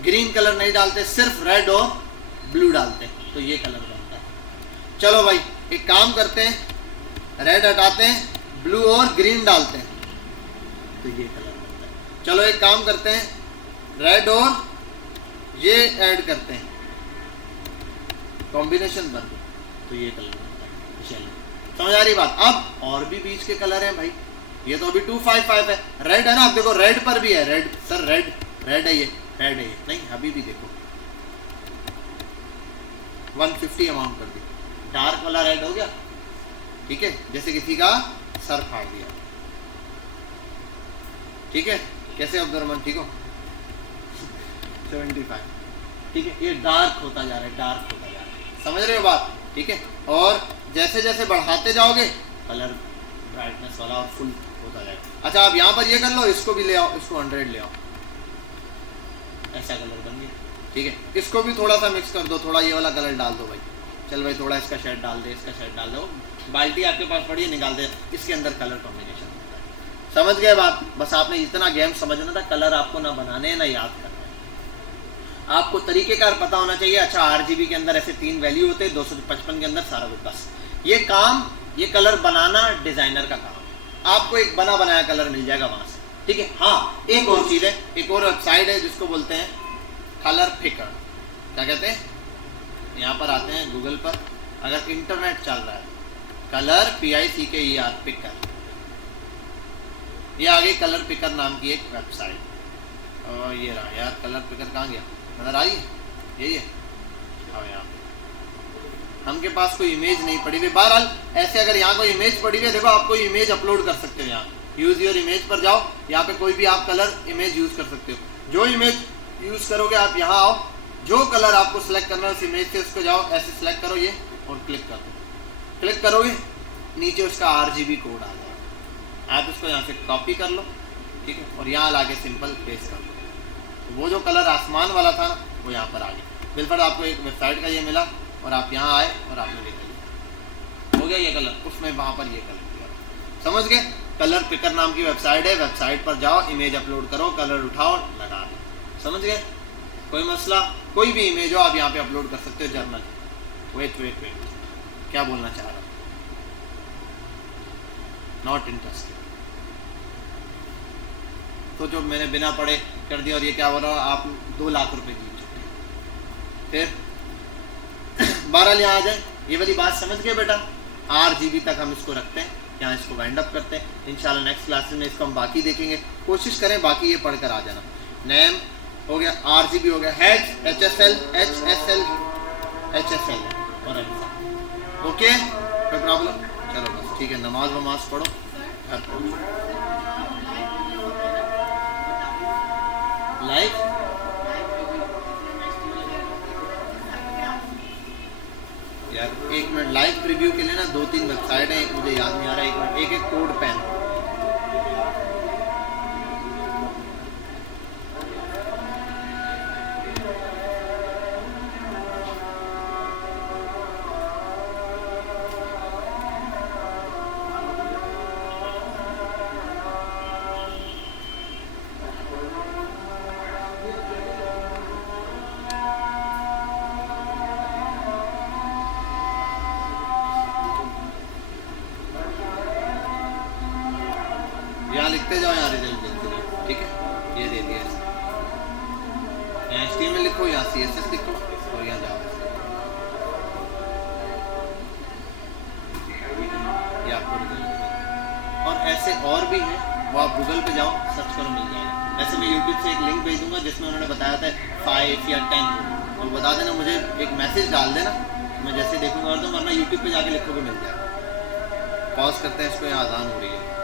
ग्रीन कलर नहीं डालते, सिर्फ रेड और ब्लू डालते हैं, तो ये कलर बनता है। चलो भाई एक काम करते हैं, रेड हटाते हैं, ब्लू और ग्रीन डालते हैं, तो ये कलर बनता है। चलो एक काम करते हैं, रेड और ये ऐड करते हैं, कॉम्बिनेशन बन गया, तो ये कलर बनता है। चलिए समझ आ रही बात? अब और भी बीच के कलर हैं भाई, ये तो अभी 255 है, रेड है ना, आप देखो रेड पर भी है, रेड सर रेड है, ये रेड है, ये नहीं अभी भी देखो 150 अमाउंट कर दी, डार्क वाला रेड हो गया। ठीक है, जैसे किसी का सर फाड़ दिया। ठीक है, कैसे अब्दुर्रहमान, ठीक हो? 75। ठीक है, ये डार्क होता जा रहा है, डार्क होता जा रहा है, समझ रहे हो बात? ठीक है, और जैसे जैसे बढ़ाते जाओगे कलर ब्राइटनेस वाला और फुल होता जाएगा। अच्छा, आप यहाँ पर ये कर लो, इसको भी ले आओ, इसको 100 ले आओ, ऐसा कलर बन गया। ठीक है, इसको भी थोड़ा सा मिक्स कर दो, थोड़ा ये वाला कलर डाल दो भाई, चल भाई थोड़ा इसका शेड डाल दे, इसका शेड डाल दो, बाल्टी आपके पास पड़ी है, निकाल दे, इसके अंदर कलर कॉम्बिनेशन होता है। समझ गए बात? बस आपने इतना गेम समझना था, कलर आपको ना बनाने हैं ना याद करना है, आपको तरीकेकार पता होना चाहिए। अच्छा, RGB के अंदर ऐसे 3 वैल्यू होते हैं, 255 के अंदर सारा कुछ, बस ये काम, ये कलर बनाना डिजाइनर का काम है, आपको एक बना बनाया कलर मिल जाएगा वहां से। ठीक है, हाँ एक और चीज है, एक और वेबसाइट है जिसको बोलते हैं कलर पिकर। क्या कहते हैं? यहाँ पर आते हैं गूगल पर, अगर इंटरनेट चल रहा है, कलर PICKER पिकर, ये आ गई कलर पिकर नाम की एक वेबसाइट। और ये रहा यार, कलर पिकर कहाँ गया? नजर आई है? यही है, आओ यहाँ। हमके पास कोई इमेज नहीं पड़ी हुई, बहरहाल ऐसे अगर यहाँ कोई इमेज पड़ी हुई है, देखो आप कोई इमेज अपलोड कर सकते हो, यहाँ यूज योर इमेज पर जाओ, यहाँ पे कोई भी आप कलर इमेज यूज कर सकते हो। जो इमेज यूज करोगे आप यहाँ आओ, जो कलर आपको सिलेक्ट करना है उस इमेज से उसको जाओ, ऐसे सिलेक्ट करो ये और क्लिक कर दो। क्लिक करोगे नीचे उसका RGB कोड आ जाएगा, आप इसको यहाँ से कॉपी कर लो, ठीक है, और यहाँ ला के सिंपल पेस्ट कर दो, तो वो जो कलर आसमान वाला था ना वो यहाँ पर आ गया। बिलफर्ड आपको एक वेबसाइट का ये मिला और आप यहाँ आए और आपने देख लिया, हो गया ये कलर, उसमें वहाँ पर ये कलर किया, समझ गए। कलर पिकर नाम की वेबसाइट है, वेबसाइट पर जाओ, इमेज अपलोड करो, कलर उठाओ, लगा दो, समझ गए। कोई मसला, कोई भी इमेज हो आप यहाँ पे अपलोड कर सकते हो जर्नल। वेट क्या बोलना चाह रहा हूँ, नॉट इंटरेस्टेड। तो जो मैंने बिना पढ़े कर दिया और ये क्या हो रहा है, आप 2 लाख रुपए जीत चुके हैं। फिर 12 यहाँ आ जाए, ये वाली बात समझ गए बेटा। RGB तक हम इसको रखते हैं, यहाँ इसको वाइंड अप करते हैं। इंशाल्लाह नेक्स्ट क्लासेस में इसको हम बाकी देखेंगे, कोशिश करें बाकी ये पढ़ कर आ जाना। नेम हो गया, RGB हो गया, हेड HSL HSL HSL और अल्फा, ओके कोई प्रॉब्लम। चलो बस ठीक है, नमाज वमाज पढ़ो, घर पढ़ो। लाइव यार 1 मिनट, लाइव प्रीव्यू के लिए ना 2-3 वेबसाइट है, एक मुझे याद नहीं आ रहा, 1 मिनट, एक कोड पेन। यहाँ लिखते जाओ, यहाँ रिजल्ट लिखते जाओ, ठीक है। ये दे दिया, यहाँ HTML लिखो, यहाँ CSS लिखो और यहाँ जाओ, ये आपको रिजल्ट मिलेगा। और ऐसे और भी हैं, वो आप गूगल पे जाओ सर्च करो, मिल जाएगा। वैसे मैं यूट्यूब से एक लिंक भेज दूंगा जिसमें उन्होंने बताया था 5 या 10, और बता देना, मुझे एक मैसेज डाल देना, मैं जैसे देखूंगा, और तो वरना यूट्यूब पे जाके लिखोगे मिल जाएगा। पॉज करते हैं इसको, यहाँ आसान हो रही है।